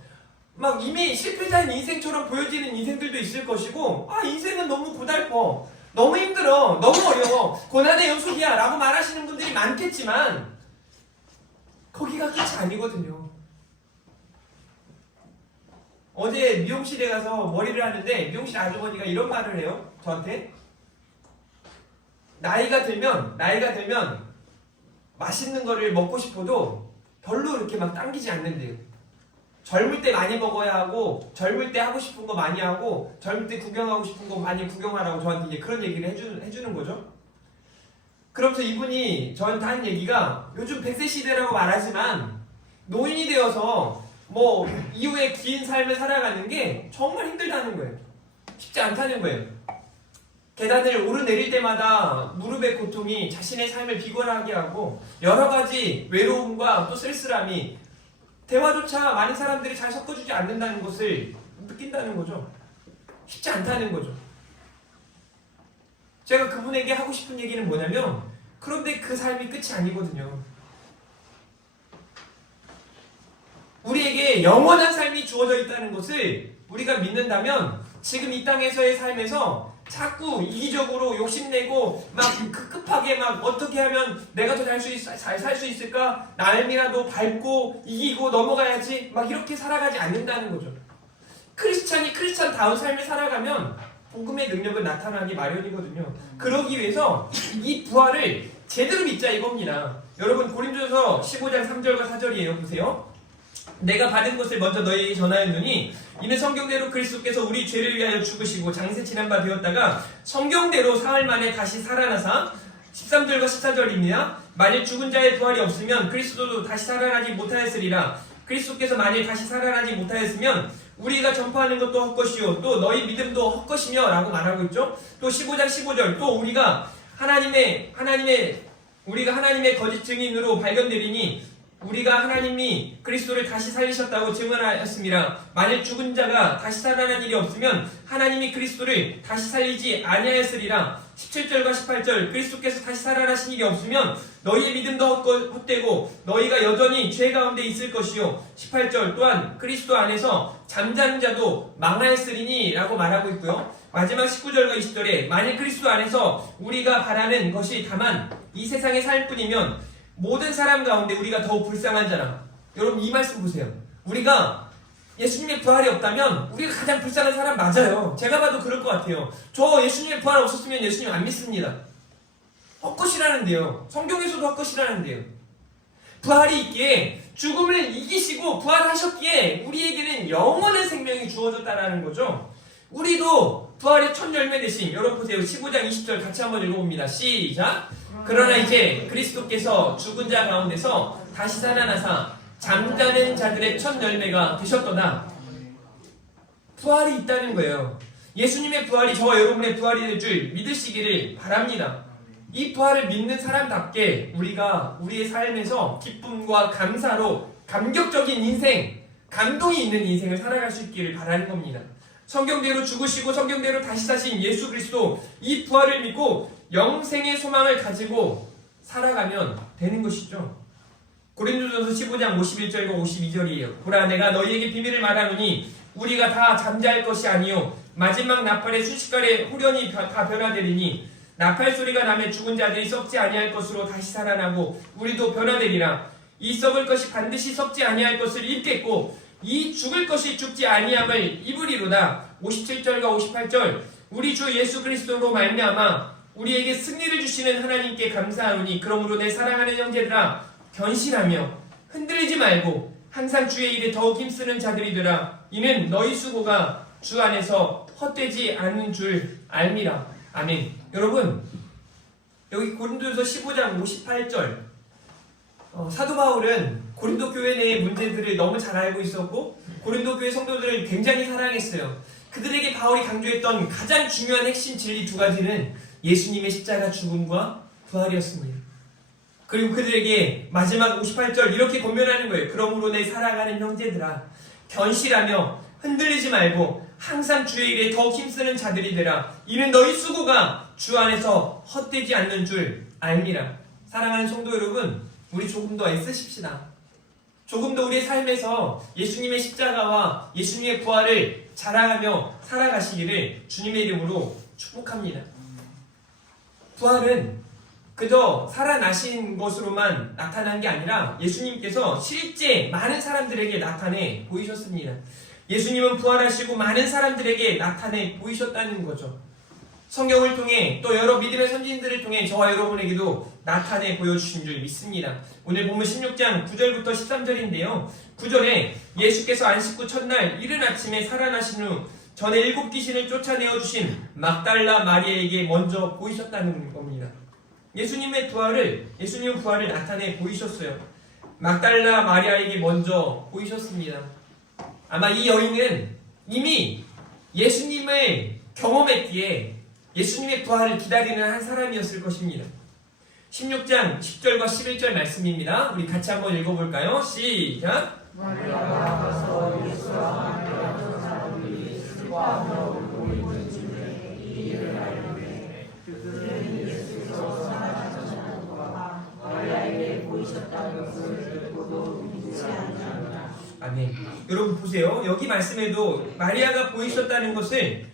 막 이미 실패자인 인생처럼 보여지는 인생들도 있을 것이고, 인생은 너무 고달퍼, 너무 힘들어, 너무 어려워, 고난의 연속이야 라고 말하시는 분들이 많겠지만 거기가 끝이 아니거든요. 어제 미용실에 가서 머리를 하는데 미용실 아주머니가 이런 말을 해요. 저한테. 나이가 들면 맛있는 거를 먹고 싶어도 별로 이렇게 막 당기지 않는데요. 젊을 때 많이 먹어야 하고, 젊을 때 하고 싶은 거 많이 하고, 젊을 때 구경하고 싶은 거 많이 구경하라고 저한테 이제 그런 얘기를 해주는 거죠. 그러면서 이분이 저한테 한 얘기가, 요즘 100세 시대라고 말하지만 노인이 되어서 뭐 이후에 긴 삶을 살아가는 게 정말 힘들다는 거예요. 쉽지 않다는 거예요. 계단을 오르내릴 때마다 무릎의 고통이 자신의 삶을 비관하게 하고, 여러 가지 외로움과 또 쓸쓸함이 대화조차 많은 사람들이 잘 섞어주지 않는다는 것을 느낀다는 거죠. 쉽지 않다는 거죠. 제가 그분에게 하고 싶은 얘기는 뭐냐면, 그런데 그 삶이 끝이 아니거든요. 우리에게 영원한 삶이 주어져 있다는 것을 우리가 믿는다면, 지금 이 땅에서의 삶에서 자꾸 이기적으로 욕심내고 막 급하게 막 어떻게 하면 내가 더 잘 살 수 있을까? 남이라도 밟고 이기고 넘어가야지, 막 이렇게 살아가지 않는다는 거죠. 크리스찬이 크리스찬다운 삶을 살아가면 복음의 능력은 나타나기 마련이거든요. 그러기 위해서 이 부활을 제대로 믿자 이겁니다. 여러분, 고린도서 15장 3절과 4절이에요. 보세요. 내가 받은 것을 먼저 너희에게 전하였노니 이는 성경대로 그리스도께서 우리 죄를 위하여 죽으시고 장세 지난 바 되었다가 성경대로 사흘 만에 다시 살아나사, 13절과 14절입니다. 만일 죽은 자의 부활이 없으면 그리스도도 다시 살아나지 못하였으리라. 그리스도께서 만일 다시 살아나지 못하였으면 우리가 전파하는 것도 헛것이요 또 너희 믿음도 헛것이며 라고 말하고 있죠. 또 15장 15절, 또 우리가 하나님의 거짓 증인으로 발견되리니 우리가 하나님이 그리스도를 다시 살리셨다고 증언하였습니다. 만일 죽은 자가 다시 살아난 일이 없으면 하나님이 그리스도를 다시 살리지 아니하였으리라. 17절과 18절 그리스도께서 다시 살아나신 일이 없으면 너희의 믿음도 헛되고 너희가 여전히 죄 가운데 있을 것이요. 18절 또한 그리스도 안에서 잠자는 자도 망하였으리니 라고 말하고 있고요. 마지막 19절과 20절에 만일 그리스도 안에서 우리가 바라는 것이 다만 이 세상의 삶뿐이면 모든 사람 가운데 우리가 더욱 불쌍한 자라. 여러분 이 말씀 보세요. 우리가 예수님의 부활이 없다면 우리가 가장 불쌍한 사람 맞아요. 제가 봐도 그럴 것 같아요. 저 예수님의 부활 없었으면 예수님 안 믿습니다. 헛것이라는데요. 성경에서도 헛것이라는데요. 부활이 있기에 죽음을 이기시고 부활하셨기에 우리에게는 영원한 생명이 주어졌다라는 거죠. 우리도 부활의 첫 열매 되신, 여러분 보세요. 15장 20절 같이 한번 읽어봅니다. 시작. 그러나 이제 그리스도께서 죽은 자 가운데서 다시 살아나사 잠자는 자들의 첫 열매가 되셨도다. 부활이 있다는 거예요. 예수님의 부활이 저와 여러분의 부활이 될 줄 믿으시기를 바랍니다. 이 부활을 믿는 사람답게 우리가 우리의 삶에서 기쁨과 감사로 감격적인 인생, 감동이 있는 인생을 살아갈 수 있기를 바라는 겁니다. 성경대로 죽으시고 성경대로 다시 사신 예수 그리스도, 이 부활을 믿고 영생의 소망을 가지고 살아가면 되는 것이죠. 고린도전서 15장 51절과 52절이에요. 보라, 내가 너희에게 비밀을 말하노니 우리가 다 잠잘 것이 아니요 마지막 나팔의 순식간에 후련히 다 변화되리니 나팔 소리가 나면 죽은 자들이 썩지 아니할 것으로 다시 살아나고 우리도 변화되리라. 이 썩을 것이 반드시 썩지 아니할 것을 입겠고 이 죽을 것이 죽지 아니함을 입으리로다. 57절과 58절 우리 주 예수 그리스도로 말미암아 우리에게 승리를 주시는 하나님께 감사하노니 그러므로 내 사랑하는 형제들아 견실하며 흔들리지 말고 항상 주의 일에 더욱 힘쓰는 자들이 되라. 이는 너희 수고가 주 안에서 헛되지 않는 줄 알미라. 아멘. 여러분 여기 고린도전서 15장 58절 사도 바울은 고린도 교회 내의 문제들을 너무 잘 알고 있었고 고린도 교회 성도들을 굉장히 사랑했어요. 그들에게 바울이 강조했던 가장 중요한 핵심 진리 두 가지는 예수님의 십자가 죽음과 부활이었습니다. 그리고 그들에게 마지막 58절 이렇게 권면하는 거예요. 그러므로 내 사랑하는 형제들아 견실하며 흔들리지 말고 항상 주의 일에 더욱 힘쓰는 자들이 되라. 이는 너희 수고가 주 안에서 헛되지 않는 줄 알미라. 사랑하는 성도 여러분, 우리 조금 더 애쓰십시다. 조금 더 우리의 삶에서 예수님의 십자가와 예수님의 부활을 자랑하며 살아가시기를 주님의 이름으로 축복합니다. 부활은 그저 살아나신 것으로만 나타난 게 아니라 예수님께서 실제 많은 사람들에게 나타내 보이셨습니다. 예수님은 부활하시고 많은 사람들에게 나타내 보이셨다는 거죠. 성경을 통해 또 여러 믿음의 선지인들을 통해 저와 여러분에게도 나타내 보여주신 줄 믿습니다. 오늘 본문 16장 9절부터 13절인데요. 9절에 예수께서 안식 후 첫날 이른 아침에 살아나신 후 전에 7 귀신을 쫓아내어 주신 막달라 마리아에게 먼저 보이셨다는 겁니다. 예수님은 부활을 나타내 보이셨어요. 막달라 마리아에게 먼저 보이셨습니다. 아마 이 여인은 이미 예수님을 경험했기에 예수님의 부활을 기다리는 한 사람이었을 것입니다. 16장 10절과 11절 말씀입니다. 우리 같이 한번 읽어볼까요? 시작! 마리아가 가서 예수와 함께 앉은 사람들이 슬퍼하며 울고 있는 즈음에 이 일을 알매 그들은 예수께서 살아나신 것과 마리아에게 보이셨다는 것을 듣고도 믿지 아니하니라. 아멘. 여러분 보세요. 여기 말씀에도 마리아가 보이셨다는 것을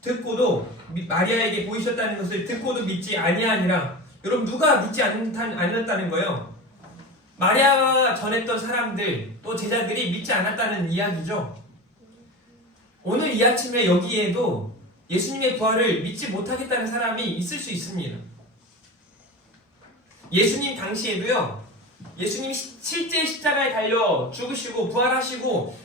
듣고도 마리아에게 보이셨다는 것을 듣고도 믿지 아니하니라. 여러분 누가 믿지 않았다는 거예요? 마리아가 전했던 사람들 또 제자들이 믿지 않았다는 이야기죠. 오늘 이 아침에 여기에도 예수님의 부활을 믿지 못하겠다는 사람이 있을 수 있습니다. 예수님 당시에도요. 예수님이 실제 십자가에 달려 죽으시고 부활하시고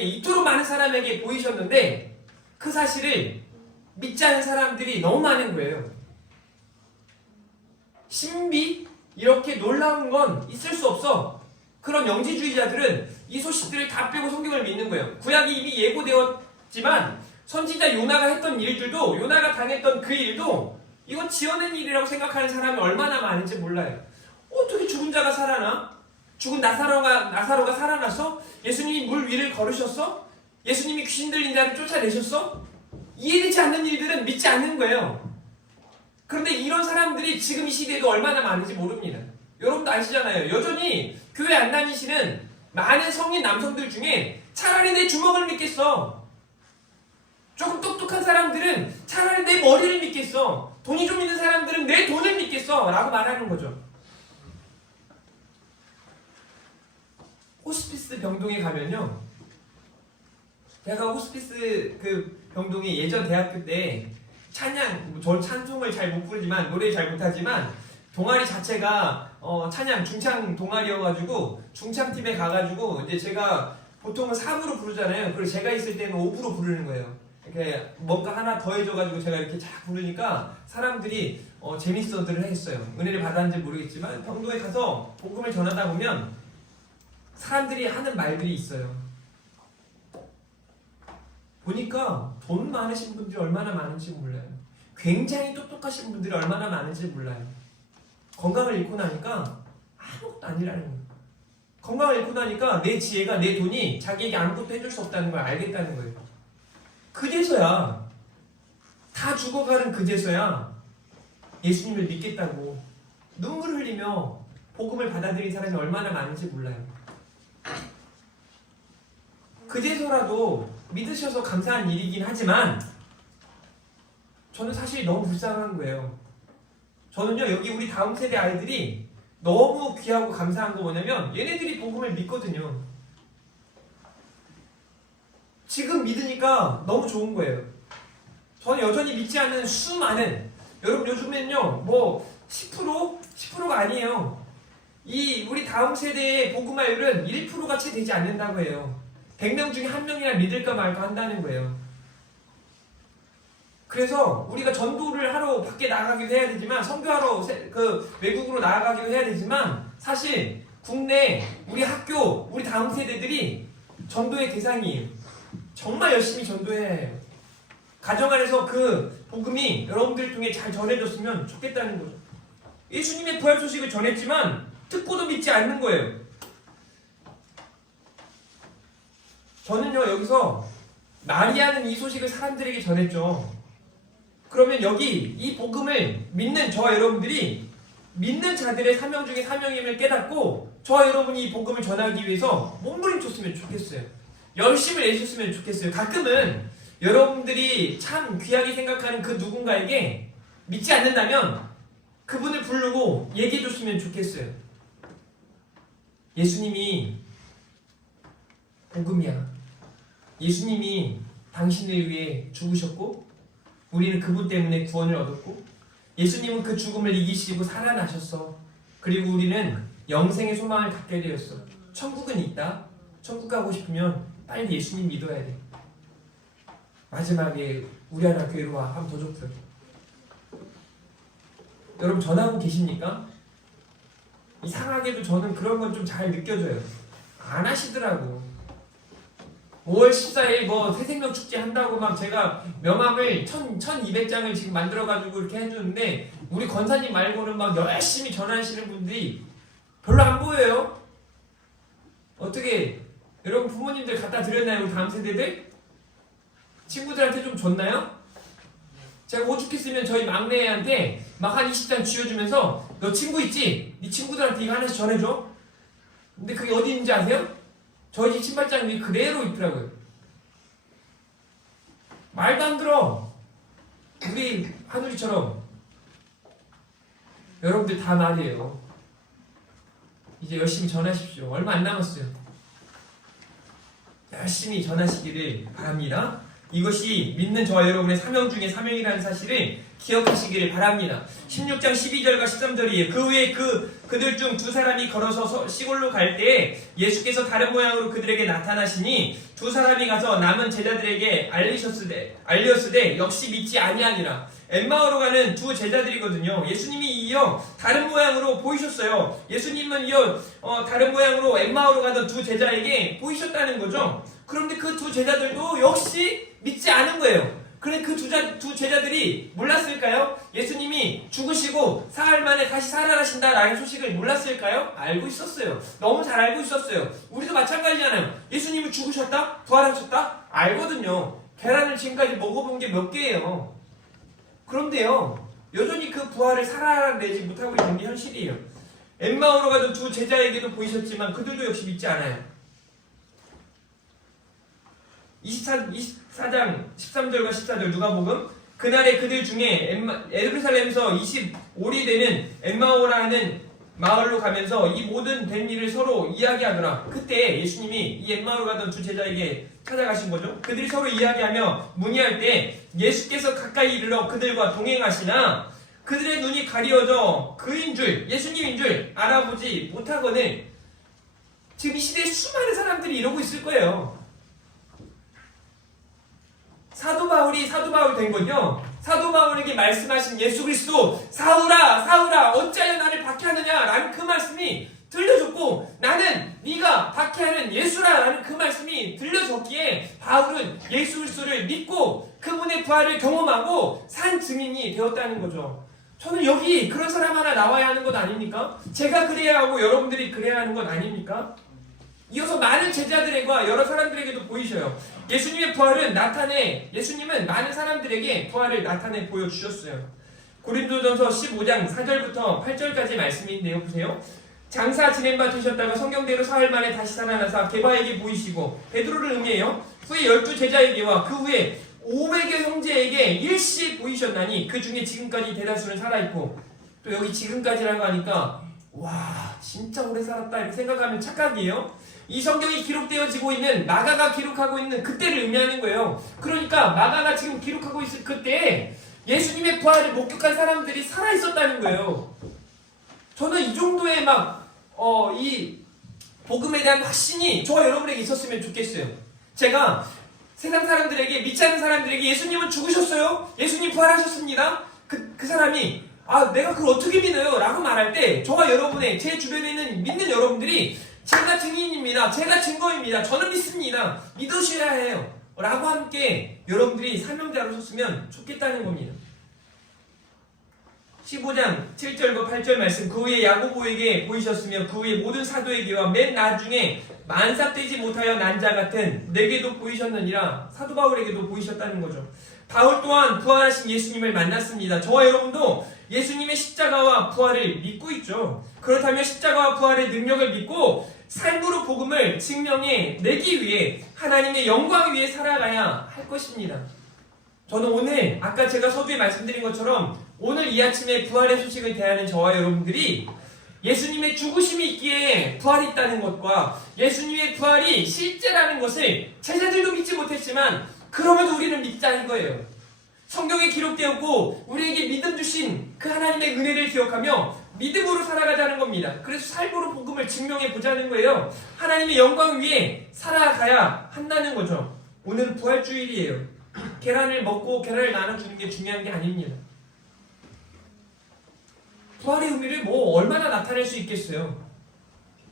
이토록 많은 사람에게 보이셨는데 그 사실을 믿지 않는 사람들이 너무 많은 거예요. 신비? 이렇게 놀라운 건 있을 수 없어. 그런 영지주의자들은 이 소식들을 다 빼고 성경을 믿는 거예요. 구약이 이미 예고되었지만 선지자 요나가 했던 일들도 요나가 당했던 그 일도 이건 지어낸 일이라고 생각하는 사람이 얼마나 많은지 몰라요. 어떻게 죽은 자가 살아나? 죽은 나사로가 살아났어? 예수님이 물 위를 걸으셨어? 예수님이 귀신 들린 자를 쫓아내셨어? 이해되지 않는 일들은 믿지 않는 거예요. 그런데 이런 사람들이 지금 이 시대에도 얼마나 많은지 모릅니다. 여러분도 아시잖아요. 여전히 교회 안 다니시는 많은 성인 남성들 중에 차라리 내 주먹을 믿겠어. 조금 똑똑한 사람들은 차라리 내 머리를 믿겠어. 돈이 좀 있는 사람들은 내 돈을 믿겠어. 라고 말하는 거죠. 호스피스 병동에 가면요. 제가 호스피스 그 병동에 예전 대학교 때 저 찬송을 잘 못 부르지만 노래 잘 못하지만 동아리 자체가 찬양 중창 동아리여가지고 중창팀에 가가지고 이제 제가 보통은 3부로 부르잖아요. 그리고 제가 있을 때는 5부로 부르는 거예요. 이렇게 뭔가 하나 더해져가지고 제가 이렇게 쫙 부르니까 사람들이 재밌어들 했어요. 은혜를 받았는지 모르겠지만 병동에 가서 복음을 전하다 보면 사람들이 하는 말들이 있어요. 보니까 돈 많으신 분들이 얼마나 많은지 몰라요. 굉장히 똑똑하신 분들이 얼마나 많은지 몰라요. 건강을 잃고 나니까 아무것도 아니라는 거예요. 건강을 잃고 나니까 내 지혜가, 내 돈이 자기에게 아무것도 해줄 수 없다는 걸 알겠다는 거예요. 그제서야, 다 죽어가는 그제서야 예수님을 믿겠다고 눈물을 흘리며 복음을 받아들인 사람이 얼마나 많은지 몰라요. 그제서라도 믿으셔서 감사한 일이긴 하지만 저는 사실 너무 불쌍한 거예요. 저는요, 여기 우리 다음 세대 아이들이 너무 귀하고 감사한 거 뭐냐면 얘네들이 복음을 믿거든요. 지금 믿으니까 너무 좋은 거예요. 저는 여전히 믿지 않는 수많은, 여러분 요즘엔요 뭐 10%가 아니에요. 이 우리 다음 세대의 복음화율은 1%가 채 되지 않는다고 해요. 100명 중에 1명이나 믿을까 말까 한다는 거예요. 그래서 우리가 전도를 하러 밖에 나가기도 해야 되지만, 선교하러 외국으로 나가기도 해야 되지만, 사실 국내 우리 학교, 우리 다음 세대들이 전도의 대상이에요. 정말 열심히 전도해야 해요. 가정 안에서 그 복음이 여러분들 통해 잘 전해졌으면 좋겠다는 거죠. 예수님의 부활 소식을 전했지만 듣고도 믿지 않는 거예요. 저는요, 여기서 마리아는 이 소식을 사람들에게 전했죠. 그러면 여기 이 복음을 믿는 저와 여러분들이 믿는 자들의 사명 중에 사명임을 깨닫고 저와 여러분이 이 복음을 전하기 위해서 몸부림쳤으면 좋겠어요. 열심을 내셨으면 좋겠어요. 가끔은 여러분들이 참 귀하게 생각하는 그 누군가에게 믿지 않는다면 그분을 부르고 얘기해줬으면 좋겠어요. 예수님이 복음이야. 예수님이 당신을 위해 죽으셨고 우리는 그분 때문에 구원을 얻었고, 예수님은 그 죽음을 이기시고 살아나셨어. 그리고 우리는 영생의 소망을 갖게 되었어. 천국은 있다. 천국 가고 싶으면 빨리 예수님 믿어야 돼. 마지막에 우리 하나 교회로 와. 한번 더 좁혀요. 여러분 전하고 계십니까? 이상하게도 저는 그런 건 좀 잘 느껴져요. 안 하시더라고. 5월 14일 뭐 새생명 축제 한다고 막 제가 명함을 1200장을 지금 만들어가지고 이렇게 해주는데 우리 권사님 말고는 막 열심히 전하시는 분들이 별로 안 보여요. 어떻게 여러분 부모님들 갖다 드렸나요? 우리 다음 세대들? 친구들한테 좀 줬나요? 제가 오죽했으면 저희 막내한테 막 한 20장 쥐어주면서 너 친구 있지? 네 친구들한테 이거 하나씩 전해줘. 근데 그게 어디 있는지 아세요? 저희 집 신발장 위에 그대로 있더라고요. 말도 안 들어. 우리 하늘이처럼. 여러분들 다 말이에요. 이제 열심히 전하십시오. 얼마 안 남았어요. 열심히 전하시기를 바랍니다. 이것이 믿는 저와 여러분의 사명 중에 사명이라는 사실을 기억하시기를 바랍니다. 16장 12절과 13절이에요. 그 후에 그들 중 두 사람이 걸어서 시골로 갈 때에 예수께서 다른 모양으로 그들에게 나타나시니 두 사람이 가서 남은 제자들에게 알렸으되 역시 믿지 아니하니라. 엠마오로 가는 두 제자들이거든요. 예수님이 이어 다른 모양으로 보이셨어요. 예수님은 이어 다른 모양으로 엠마오로 가던 두 제자에게 보이셨다는 거죠. 그런데 그 두 제자들도 역시 믿지 않은 거예요. 그런데 그 두 제자들이 몰랐을까요? 예수님이 죽으시고 사흘 만에 다시 다시 살아나신다라는 소식을 몰랐을까요? 알고 있었어요. 너무 잘 알고 있었어요. 우리도 마찬가지잖아요. 예수님이 죽으셨다? 부활하셨다? 알거든요. 계란을 지금까지 먹어본 게 몇 개예요. 그런데요, 여전히 그 부활을 살아내지 못하고 있는 게 현실이에요. 엠마오로 가던 두 제자에게도 보이셨지만 그들도 역시 믿지 않아요. 24장 13절과 14절 누가복음, 그날에 그들 중에 예루살렘에서 25리 되는 엠마오라는 마을로 가면서 이 모든 된 일을 서로 이야기하더라. 그때 예수님이 이 엠마오로 가던 두 제자에게 찾아가신 거죠. 그들이 서로 이야기하며 문의할 때 예수께서 가까이 이르러 그들과 동행하시나 그들의 눈이 가리워져 그인 줄, 예수님인 줄 알아보지 못하거늘. 지금 이 시대에 수많은 사람들이 이러고 있을 거예요. 사도 바울이 사도 바울 된 건요, 사도 바울에게 말씀하신 예수 그리스도, 사울아 사울아 어찌하여 나를 박해하느냐 라는 그 말씀이 들려줬고, 나는 네가 박해하는 예수라 라는 그 말씀이 들려줬기에 바울은 예수 그리스도를 믿고 그분의 부활을 경험하고 산 증인이 되었다는 거죠. 저는 여기 그런 사람 하나 나와야 하는 것 아닙니까? 제가 그래야 하고 여러분들이 그래야 하는 것 아닙니까? 이어서 많은 제자들과 여러 사람들에게도 보이셔요. 예수님의 부활은 예수님은 많은 사람들에게 부활을 나타내 보여주셨어요. 고린도전서 15장 4절부터 8절까지 말씀인데요. 보세요. 장사 지낸 바 되셨다가 성경대로 사흘 만에 다시 살아나사 게바에게 보이시고, 베드로를 의미해요. 후에 12제자에게와 그 후에 500여 형제에게 일시 보이셨나니 그 중에 지금까지 대다수는 살아있고, 또 여기 지금까지라고 하니까 와 진짜 오래 살았다 이렇게 생각하면 착각이에요. 이 성경이 기록되어지고 있는 마가가 기록하고 있는 그때를 의미하는 거예요. 그러니까 마가가 지금 기록하고 있을 그때에 예수님의 부활을 목격한 사람들이 살아있었다는 거예요. 저는 이 정도의 이 복음에 대한 확신이 저와 여러분에게 있었으면 좋겠어요. 제가 세상 사람들에게, 믿지 않는 사람들에게 예수님은 죽으셨어요? 예수님 부활하셨습니다. 그 사람이 내가 그걸 어떻게 믿어요? 라고 말할 때 저와 여러분의, 제 주변에 있는 믿는 여러분들이 제가 증인입니다. 제가 증거입니다. 저는 믿습니다. 믿으셔야 해요. 라고 함께 여러분들이 사명자로 섰으면 좋겠다는 겁니다. 15장 7절과 8절 말씀, 그 후에 야고보에게 보이셨으며 그 후에 모든 사도에게와 맨 나중에 만삭되지 못하여 난 자 같은 내게도 보이셨느니라. 사도 바울에게도 보이셨다는 거죠. 바울 또한 부활하신 예수님을 만났습니다. 저와 여러분도 예수님의 십자가와 부활을 믿고 있죠. 그렇다면 십자가와 부활의 능력을 믿고 삶으로 복음을 증명해 내기 위해 하나님의 영광 위에 살아가야 할 것입니다. 저는 오늘 아까 제가 서두에 말씀드린 것처럼 오늘 이 아침에 부활의 소식을 대하는 저와 여러분들이 예수님의 죽으심이 있기에 부활이 있다는 것과 예수님의 부활이 실제라는 것을 제자들도 믿지 못했지만 그럼에도 우리는 믿자는 거예요. 성경에 기록되었고 우리에게 믿음 주신 그 하나님의 은혜를 기억하며 믿음으로 살아가자는 겁니다. 그래서 삶으로 복음을 증명해 보자는 거예요. 하나님의 영광 위에 살아가야 한다는 거죠. 오늘은 부활주일이에요. 계란을 먹고 계란을 나눠주는 게 중요한 게 아닙니다. 부활의 의미를 얼마나 나타낼 수 있겠어요.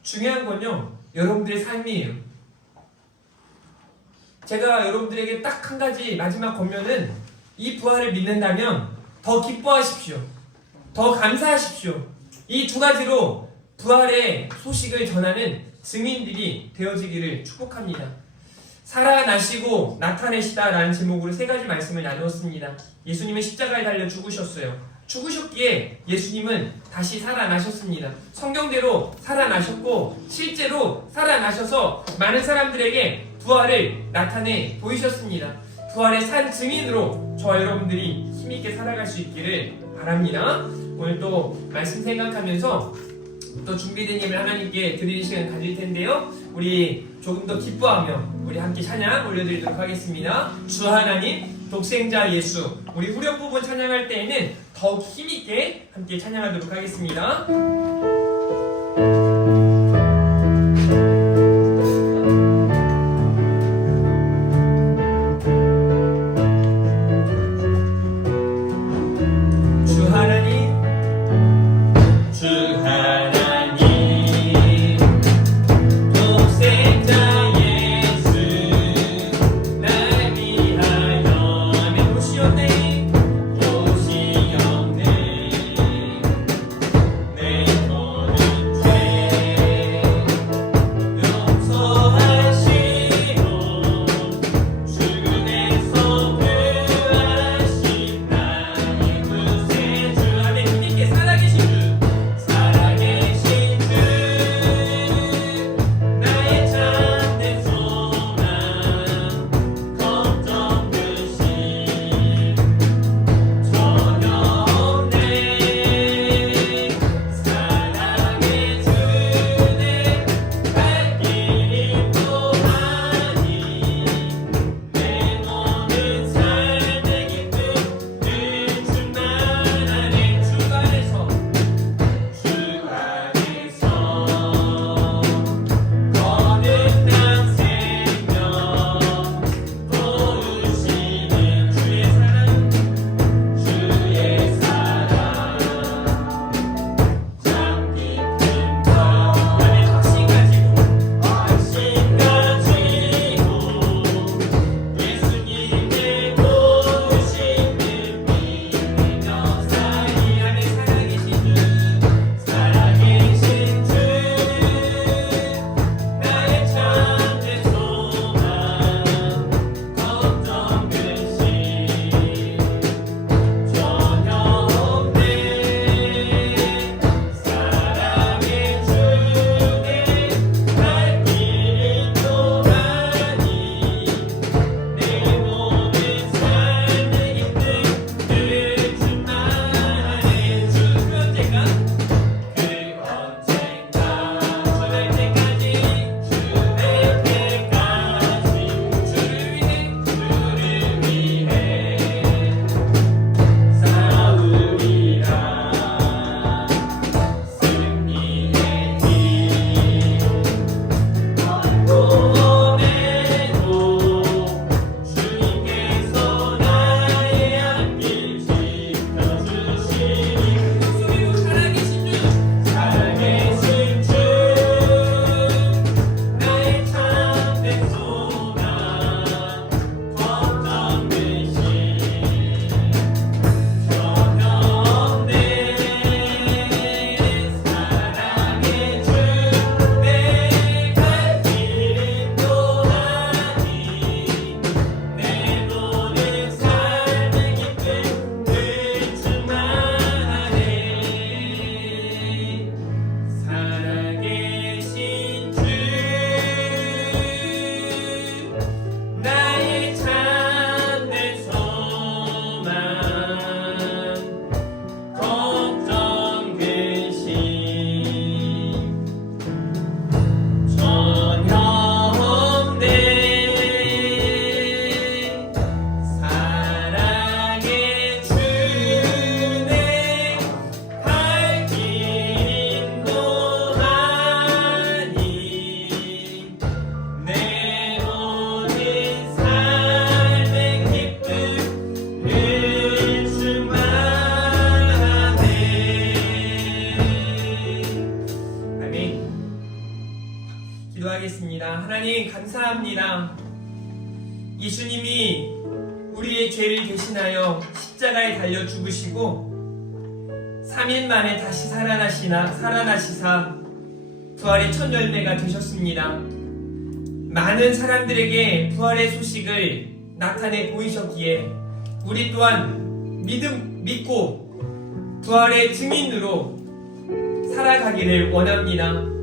중요한 건요, 여러분들의 삶이에요. 제가 여러분들에게 딱 한 가지 마지막 권면은, 이 부활을 믿는다면 더 기뻐하십시오. 더 감사하십시오. 이 두 가지로 부활의 소식을 전하는 증인들이 되어지기를 축복합니다. 살아나시고 나타내시다라는 제목으로 세 가지 말씀을 나누었습니다. 예수님은 십자가에 달려 죽으셨어요. 죽으셨기에 예수님은 다시 살아나셨습니다. 성경대로 살아나셨고 실제로 살아나셔서 많은 사람들에게 부활을 나타내 보이셨습니다. 부활의 산 증인으로 저와 여러분들이 힘있게 살아갈 수 있기를 바랍니다. 오늘 또 말씀 생각하면서 또 준비된 예물 하나님께 드리는 시간 가질 텐데요. 우리 조금 더 기뻐하며 우리 함께 찬양 올려드리도록 하겠습니다. 주 하나님, 독생자 예수, 우리 후렴 부분 찬양할 때에는 더욱 힘있게 함께 찬양하도록 하겠습니다. 기도하겠습니다. 하나님 감사합니다. 예수님이 우리의 죄를 대신하여 십자가에 달려 죽으시고 3일 만에 다시 살아나시사 부활의 첫 열매가 되셨습니다. 많은 사람들에게 부활의 소식을 나타내 보이셨기에 우리 또한 믿고 부활의 증인으로 살아가기를 원합니다.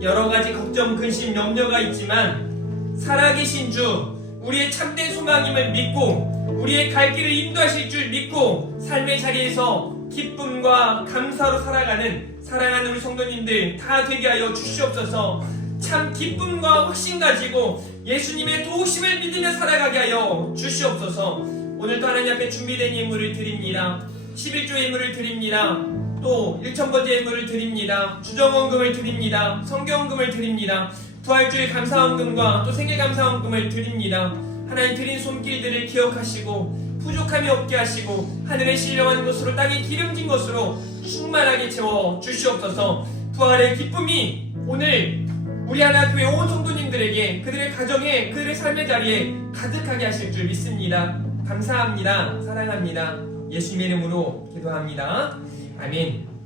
여러가지 걱정, 근심, 염려가 있지만 살아계신 주, 우리의 참된 소망임을 믿고 우리의 갈 길을 인도하실 줄 믿고 삶의 자리에서 기쁨과 감사로 살아가는 사랑하는 우리 성도님들 다 되게 하여 주시옵소서. 참 기쁨과 확신 가지고 예수님의 도우심을 믿으며 살아가게 하여 주시옵소서. 오늘도 하나님 앞에 준비된 예물을 드립니다. 11조의 예물을 드립니다. 또 1,000번째 예물을 드립니다. 주정원금을 드립니다. 성경금을 드립니다. 부활주의 감사원금과 또 생일감사원금을 드립니다. 하나님 드린 손길들을 기억하시고 부족함이 없게 하시고 하늘의 신령한 것으로 땅이 기름진 것으로 충만하게 채워 주시옵소서. 부활의 기쁨이 오늘 우리 하나교회 온 성도님들에게 그들의 가정에 그들의 삶의 자리에 가득하게 하실 줄 믿습니다. 감사합니다. 사랑합니다. 예수님의 이름으로 기도합니다. 아멘.